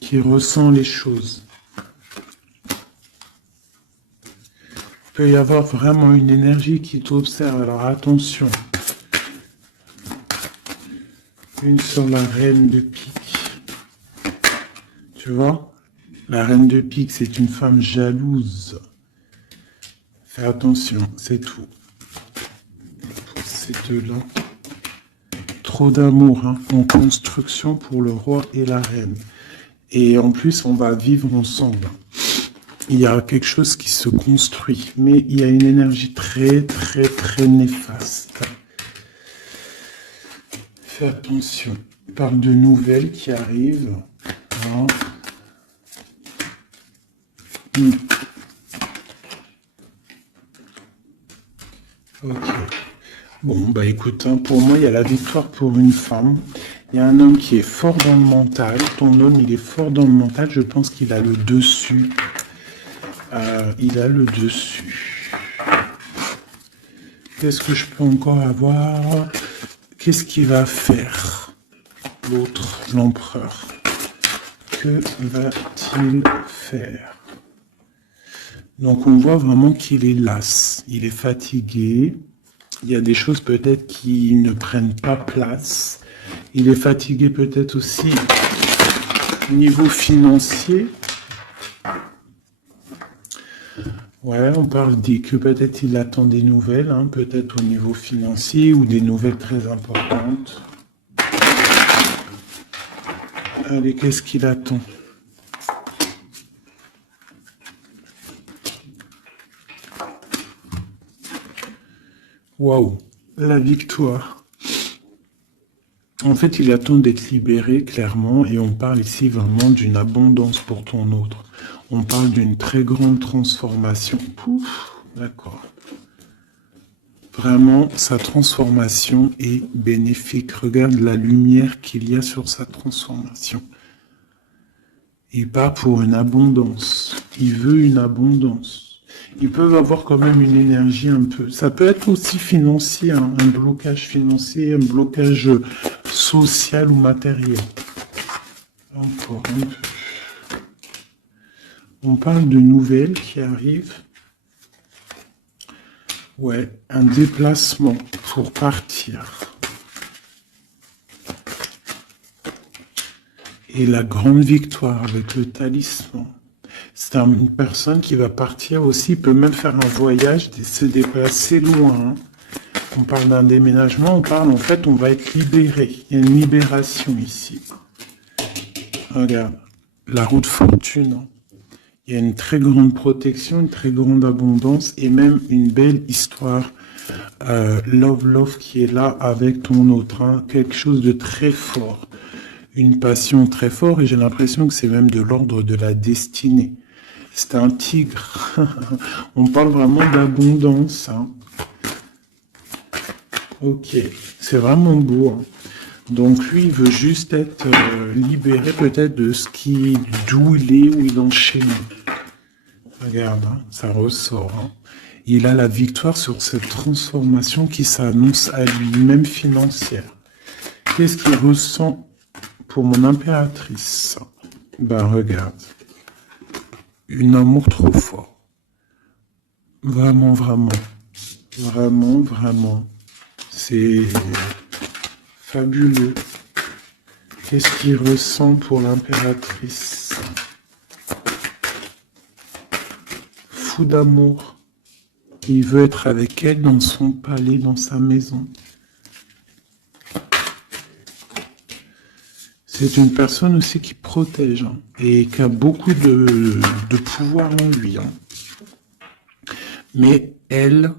qui ressent les choses. Il peut y avoir vraiment une énergie qui t'observe, alors attention. Une sur la reine de pique. Tu vois? La reine de pique, c'est une femme jalouse. Fais attention, c'est tout. Ces deux-là. Trop d'amour hein, en construction pour le roi et la reine. Et en plus, on va vivre ensemble. Il y a quelque chose qui se construit, mais il y a une énergie très néfaste. Fais attention. Il parle de nouvelles qui arrivent. Hein. Ok. Bon, bah écoute, hein, pour moi, il y a la victoire pour une femme. Il y a un homme qui est fort dans le mental. Ton homme, il est fort dans le mental. Je pense qu'il a le dessus. Il a le dessus. Qu'est-ce que je peux encore avoir? Qu'est-ce qu'il va faire? L'autre, l'empereur. Que va-t-il faire? Donc on voit vraiment qu'il est las. Il est fatigué. Il y a des choses peut-être qui ne prennent pas place. Il est fatigué peut-être aussi au niveau financier. Ouais, on parle que peut-être il attend des nouvelles, hein, peut-être au niveau financier ou des nouvelles très importantes. Allez, qu'est-ce qu'il attend? Waouh, la victoire. En fait, il attend d'être libéré, clairement, et on parle ici vraiment d'une abondance pour ton autre. On parle d'une très grande transformation. Pouf, d'accord. Vraiment, sa transformation est bénéfique. Regarde la lumière qu'il y a sur sa transformation. Il part pour une abondance. Il veut une abondance. Ils peuvent avoir quand même une énergie un peu. Ça peut être aussi financier, hein, un blocage financier, un blocage social ou matériel. Encore un peu. On parle de nouvelles qui arrivent. Ouais, un déplacement pour partir. Et la grande victoire avec le talisman. C'est une personne qui va partir aussi, peut même faire un voyage, se déplacer loin. Hein. On parle d'un déménagement, on parle en fait, on va être libéré. Il y a une libération ici. Regarde, la roue de fortune. Hein. Il y a une très grande protection, une très grande abondance et même une belle histoire Love qui est là avec ton autre, hein, quelque chose de très fort, une passion très forte, et j'ai l'impression que c'est même de l'ordre de la destinée. C'est un tigre. On parle vraiment d'abondance, hein. Ok, c'est vraiment beau, hein. Donc lui, il veut juste être libéré peut-être de ce qui, d'où il est, où il est enchaîné. Regarde, hein, ça ressort, hein. Il a la victoire sur cette transformation qui s'annonce à lui-même financière. Qu'est-ce qu'il ressent pour mon impératrice? Ben regarde, un amour trop fort. Vraiment, vraiment, vraiment, vraiment. C'est fabuleux. Qu'est-ce qu'il ressent pour l'impératrice? Fou d'amour. Il veut être avec elle dans son palais, dans sa maison. C'est une personne aussi qui protège, hein, et qui a beaucoup de pouvoir en lui, hein. Mais elle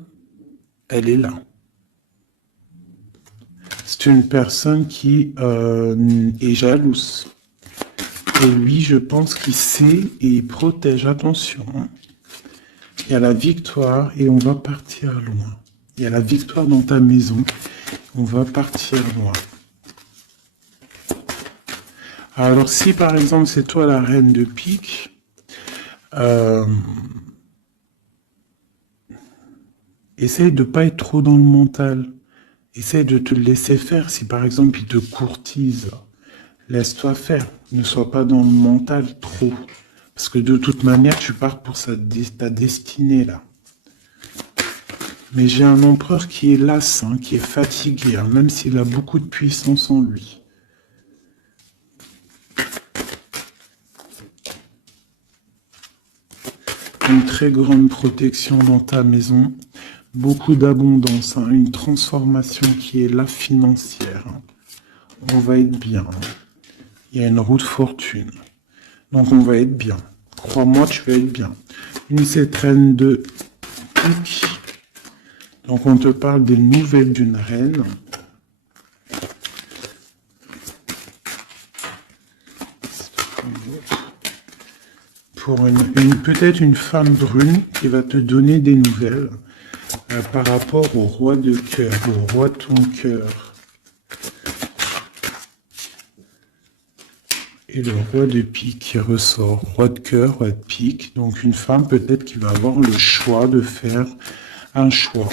est là. C'est une personne qui est jalouse. Et lui, je pense qu'il sait et il protège. Attention, hein. Il y a la victoire et on va partir loin. Il y a la victoire dans ta maison. On va partir loin. Alors si par exemple c'est toi la reine de pique, essaye de pas être trop dans le mental. Essaye de te laisser faire. Si par exemple il te courtise, laisse-toi faire. Ne sois pas dans le mental trop. Parce que de toute manière, tu pars pour ta destinée, là. Mais j'ai un empereur qui est las, hein, qui est fatigué, hein, même s'il a beaucoup de puissance en lui. Une très grande protection dans ta maison. Beaucoup d'abondance, hein, une transformation qui est là financière, hein. On va être bien, hein. Il y a une roue de fortune. Donc on va être bien. Crois-moi, tu vas être bien. Une reine de pique. Donc on te parle des nouvelles d'une reine. Pour peut-être une femme brune qui va te donner des nouvelles par rapport au roi de cœur, au roi de ton cœur. Et le roi de pique qui ressort, roi de cœur, roi de pique. Donc une femme peut-être qui va avoir le choix de faire un choix.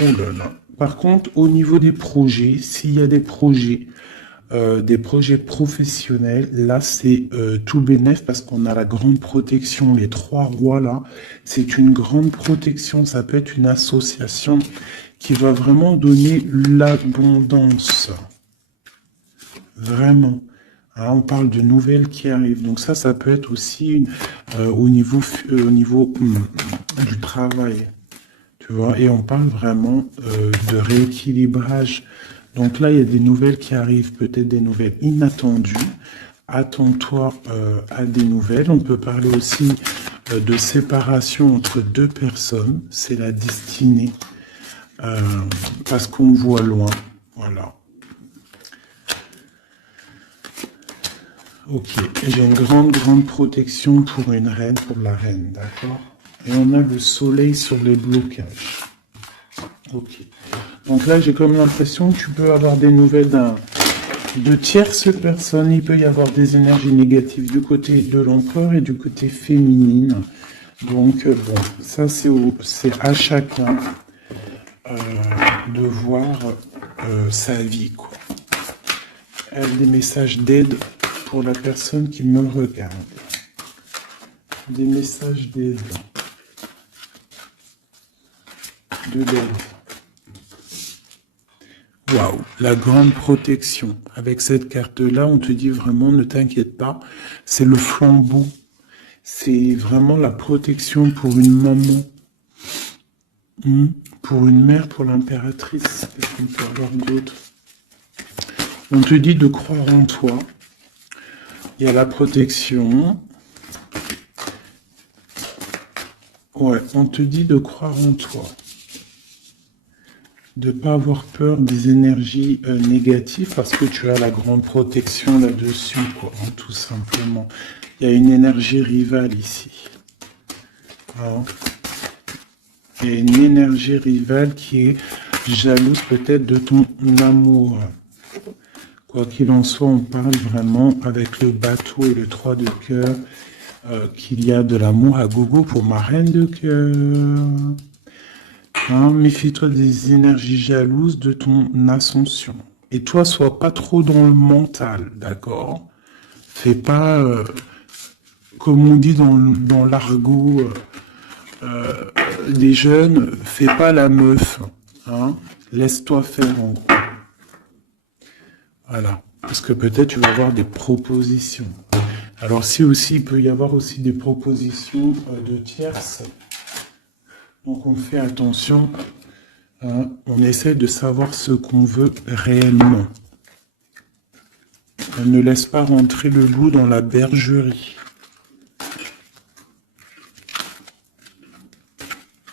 Oh là là. Par contre, au niveau des projets, s'il y a des projets professionnels, là c'est tout bénef parce qu'on a la grande protection. Les trois rois là, c'est une grande protection. Ça peut être une association qui va vraiment donner l'abondance. Vraiment. Alors, on parle de nouvelles qui arrivent. Donc ça peut être aussi au niveau du travail. Tu vois, et on parle vraiment de rééquilibrage. Donc là, il y a des nouvelles qui arrivent, peut-être des nouvelles inattendues. Attends-toi à des nouvelles. On peut parler aussi de séparation entre deux personnes. C'est la destinée. Parce qu'on voit loin. Voilà. Ok, j'ai une grande protection pour une reine, pour la reine, d'accord? Et on a le soleil sur les blocages. Ok. Donc là, j'ai comme l'impression que tu peux avoir des nouvelles de tierces personnes. Il peut y avoir des énergies négatives du côté de l'empereur et du côté féminine. Donc, bon, ça, c'est à chacun de voir sa vie, quoi. Des messages d'aide pour la personne qui me regarde. Des messages d'aide. De l'aide. Waouh, la grande protection. Avec cette carte-là, on te dit vraiment, ne t'inquiète pas, c'est le flambeau. C'est vraiment la protection pour une maman. Pour une mère, pour l'impératrice. Qu'est-ce qu'on peut avoir d'autre? On te dit de croire en toi. Il y a la protection. Ouais, on te dit de croire en toi. de pas avoir peur des énergies négatives parce que tu as la grande protection là-dessus, quoi, hein, tout simplement. Il y a une énergie rivale ici. Hein. Il y a une énergie rivale qui est jalouse peut-être de ton amour. Quoi qu'il en soit, on parle vraiment avec le bateau et le 3 de cœur qu'il y a de l'amour à gogo pour ma reine de cœur. Hein, méfie-toi des énergies jalouses de ton ascension. Et toi, sois pas trop dans le mental, d'accord? Fais pas, comme on dit dans l'argot des jeunes, fais pas la meuf. Hein? Laisse-toi faire en gros. Voilà. Parce que peut-être tu vas avoir des propositions. Alors si aussi, il peut y avoir aussi des propositions de tierces. Donc on fait attention. Hein, on essaie de savoir ce qu'on veut réellement. On ne laisse pas rentrer le loup dans la bergerie.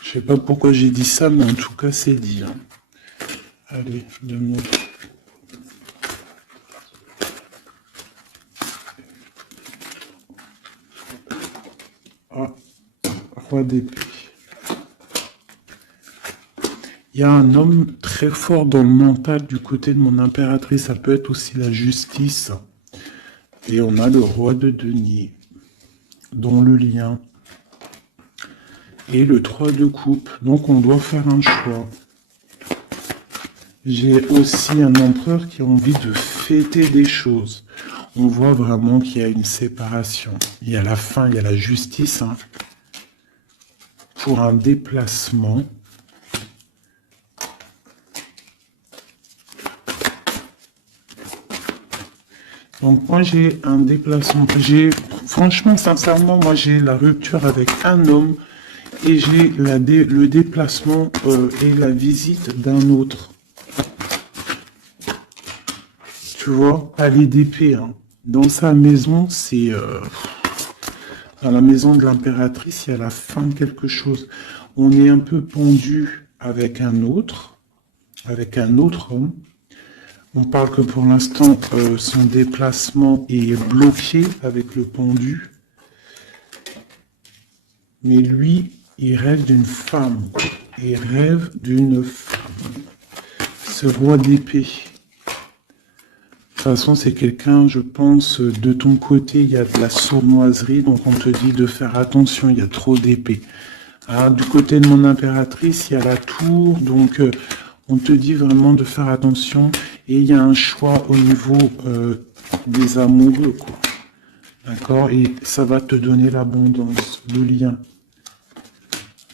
Je sais pas pourquoi j'ai dit ça, mais en tout cas c'est dit. Hein. Allez, 2 minutes. Ah, roi d'épée. Il y a un homme très fort dans le mental du côté de mon impératrice. Ça peut être aussi la justice. Et on a le roi de denier, dont le lien. Et le 3 de coupe. Donc on doit faire un choix. J'ai aussi un empereur qui a envie de fêter des choses. On voit vraiment qu'il y a une séparation. Il y a la fin, il y a la justice. Hein, pour un déplacement. Donc moi j'ai un déplacement, franchement sincèrement moi j'ai la rupture avec un homme et j'ai le déplacement et la visite d'un autre. Tu vois, palais d'épée, hein. Dans sa maison c'est, dans la maison de l'impératrice il y a la fin de quelque chose. On est un peu pendu avec un autre homme. On parle que pour l'instant, son déplacement est bloqué avec le pendu. Mais lui, il rêve d'une femme. Il rêve d'une femme. Ce roi d'épée. De toute façon, c'est quelqu'un, je pense, de ton côté, il y a de la sournoiserie. Donc on te dit de faire attention, il y a trop d'épées. Hein, du côté de mon impératrice, il y a la tour. Donc on te dit vraiment de faire attention. Et il y a un choix au niveau des amoureux, quoi. D'accord? Et ça va te donner l'abondance, le lien.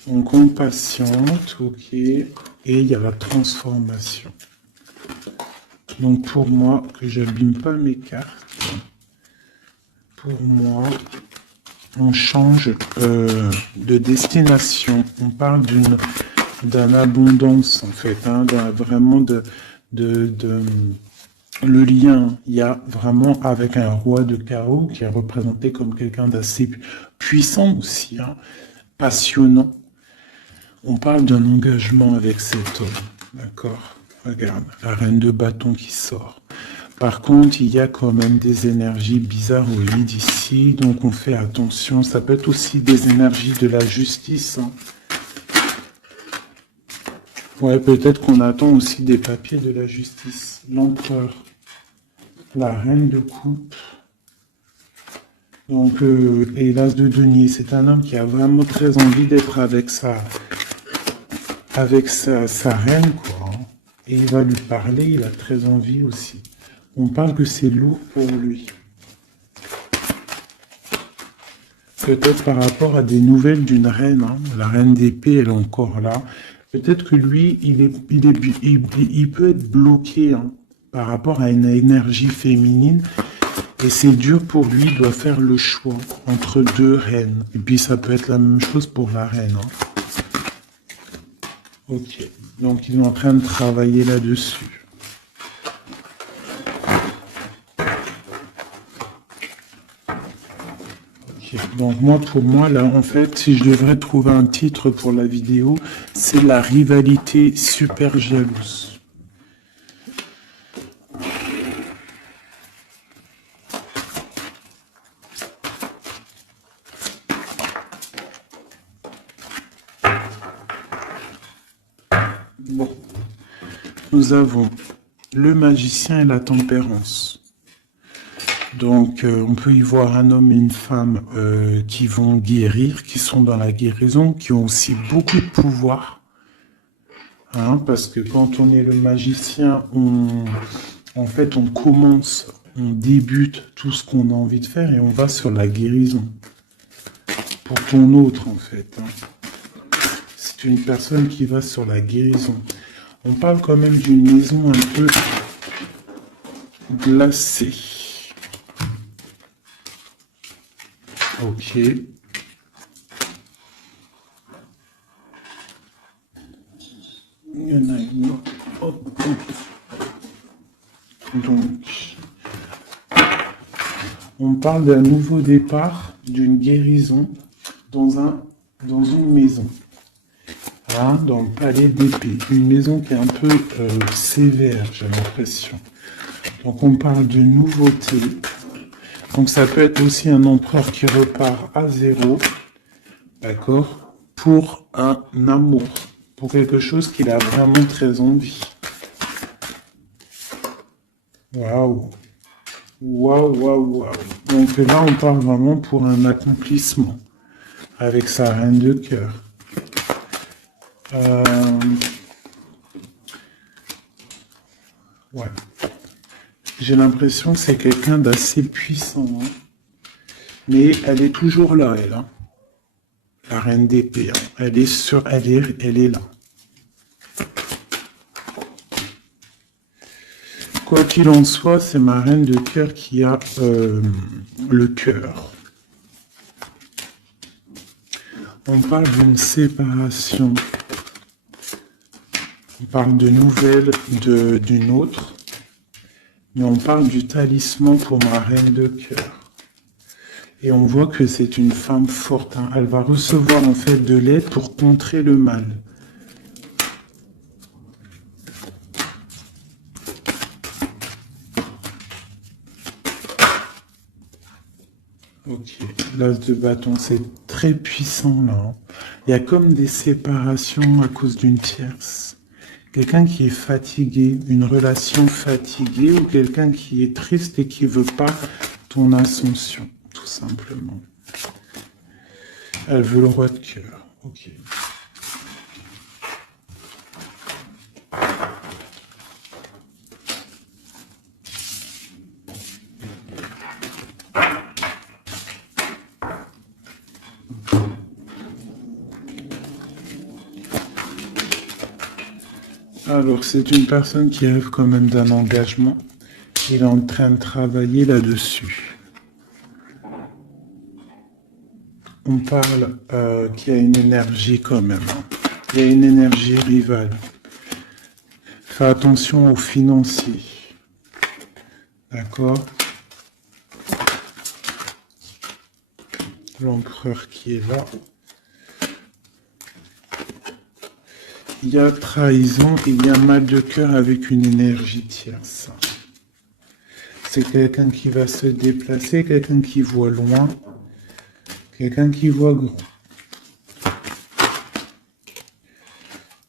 Donc on patiente, ok. Et il y a la transformation. Donc pour moi, que j'abîme pas mes cartes, pour moi, on change de destination. On parle d'une abondance, en fait, hein, vraiment le lien, il y a vraiment avec un roi de carreau qui est représenté comme quelqu'un d'assez puissant aussi, hein, passionnant. On parle d'un engagement avec cet homme, d'accord? Regarde, la reine de bâton qui sort. Par contre, il y a quand même des énergies bizarres au lit ici, donc on fait attention. Ça peut être aussi des énergies de la justice, hein. Ouais, peut-être qu'on attend aussi des papiers de la justice. L'empereur, la reine de coupe, donc, et l'as de denier. C'est un homme qui a vraiment très envie d'être avec sa reine, quoi. Hein. Et il va lui parler, il a très envie aussi. On parle que c'est lourd pour lui. Peut-être par rapport à des nouvelles d'une reine, hein. La reine d'épée, elle est encore là. Peut-être que lui, il peut être bloqué, hein, par rapport à une énergie féminine. Et c'est dur pour lui, il doit faire le choix entre deux reines. Et puis ça peut être la même chose pour la reine. Hein. Ok, donc il est en train de travailler là-dessus. Ok. Donc moi, pour moi, là, en fait, si je devrais trouver un titre pour la vidéo, c'est la rivalité super jalouse. Bon, nous avons le magicien et la tempérance. Donc, on peut y voir un homme et une femme qui vont guérir, qui sont dans la guérison, qui ont aussi beaucoup de pouvoir. Hein, parce que quand on est le magicien, en fait, on commence, on débute tout ce qu'on a envie de faire et on va sur la guérison. Pour ton autre, en fait. Hein. C'est une personne qui va sur la guérison. On parle quand même d'une maison un peu glacée. Ok. Il y en a une autre. Hop, hop. Donc, on parle d'un nouveau départ, d'une guérison dans une maison. Hein, dans le palais d'épée. Une maison qui est un peu sévère, j'ai l'impression. Donc on parle de nouveauté. Donc ça peut être aussi un empereur qui repart à zéro, d'accord, pour un amour, pour quelque chose qu'il a vraiment très envie. Waouh, waouh, waouh, waouh. Donc là, on parle vraiment pour un accomplissement avec sa reine de cœur. Ouais. J'ai l'impression que c'est quelqu'un d'assez puissant. Hein. Mais elle est toujours là, elle. Hein. La reine d'épée. Hein. Elle est là. Quoi qu'il en soit, c'est ma reine de cœur qui a le cœur. On parle d'une séparation. On parle de nouvelles d'une autre. Mais on parle du talisman pour ma reine de cœur. Et on voit que c'est une femme forte. Hein. Elle va recevoir en fait de l'aide pour contrer le mal. Ok, l'as de bâton, c'est très puissant là. Hein. Il y a comme des séparations à cause d'une tierce. Quelqu'un qui est fatigué, une relation fatiguée ou quelqu'un qui est triste et qui veut pas ton ascension, tout simplement. Elle veut le roi de cœur. Ok. Alors, c'est une personne qui rêve quand même d'un engagement. Il est en train de travailler là-dessus. On parle qu'il y a une énergie quand même. Hein. Il y a une énergie rivale. Fais attention aux financiers. D'accord? L'empereur qui est là. Il y a trahison, il y a mal de cœur avec une énergie tierce. C'est quelqu'un qui va se déplacer, quelqu'un qui voit loin, quelqu'un qui voit grand.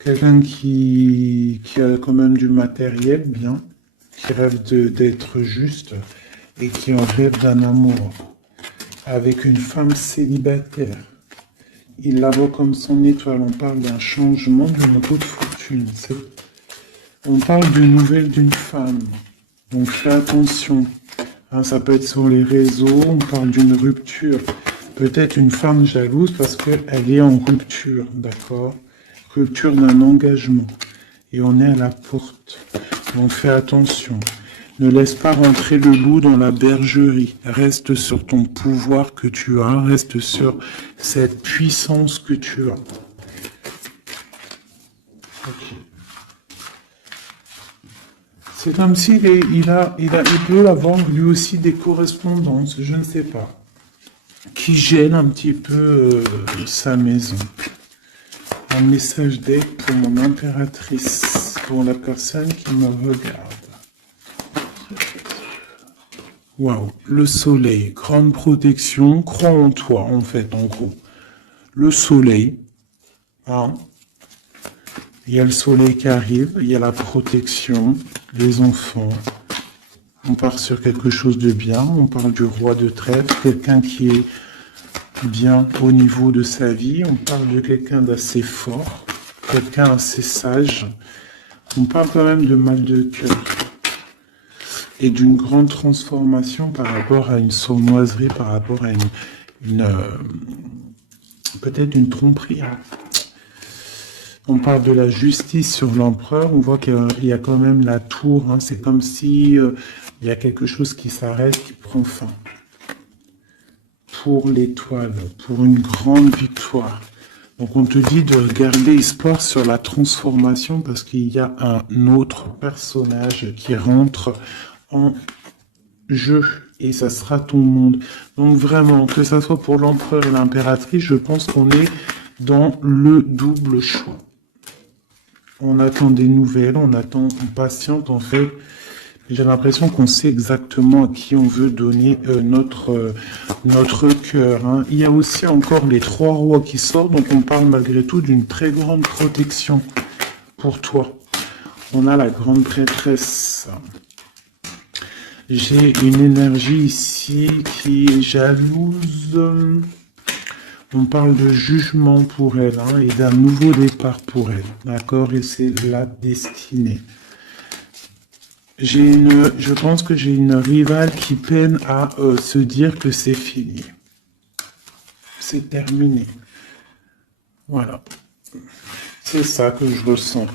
Quelqu'un qui a quand même du matériel bien, qui rêve d'être juste et qui en rêve d'un amour. Avec une femme célibataire. Il la voit comme son étoile. On parle d'un changement, d'une roue de fortune. On parle d'une nouvelle d'une femme. Donc fais attention. Hein, ça peut être sur les réseaux. On parle d'une rupture. Peut-être une femme jalouse parce qu'elle est en rupture. D'accord? Rupture d'un engagement. Et on est à la porte. Donc fais attention. Ne laisse pas rentrer le loup dans la bergerie. Reste sur ton pouvoir que tu as. Reste sur cette puissance que tu as. Okay. C'est comme s'il il peut avoir lui aussi des correspondances, je ne sais pas, qui gêne un petit peu sa maison. Un message d'aide pour mon impératrice, pour la personne qui me regarde. Waouh, le soleil, grande protection, crois en toi en fait, en gros. Le soleil, hein. Il y a le soleil qui arrive, il y a la protection, les enfants. On part sur quelque chose de bien, on parle du roi de trèfle, quelqu'un qui est bien au niveau de sa vie, on parle de quelqu'un d'assez fort, quelqu'un assez sage. On parle quand même de mal de cœur et d'une grande transformation par rapport à une sournoiserie, par rapport à peut-être une tromperie. Hein. On parle de la justice sur l'empereur, on voit qu'il y a quand même la tour, hein. C'est comme si il y a quelque chose qui s'arrête, qui prend fin. Pour l'étoile, pour une grande victoire. Donc on te dit de garder espoir sur la transformation parce qu'il y a un autre personnage qui rentre en jeu et ça sera ton monde. Donc vraiment, que ça soit pour l'empereur et l'impératrice, je pense qu'on est dans le double choix. On attend des nouvelles, on patiente en fait. J'ai l'impression qu'on sait exactement à qui on veut donner notre cœur. Hein. Il y a aussi encore les 3 rois qui sortent, donc on parle malgré tout d'une très grande protection pour toi. On a la grande prêtresse. J'ai une énergie ici qui est jalouse. On parle de jugement pour elle hein, et d'un nouveau départ pour elle. D'accord? Et c'est la destinée. Je pense que j'ai une rivale qui peine à se dire que c'est fini. C'est terminé. Voilà. C'est ça que je ressens.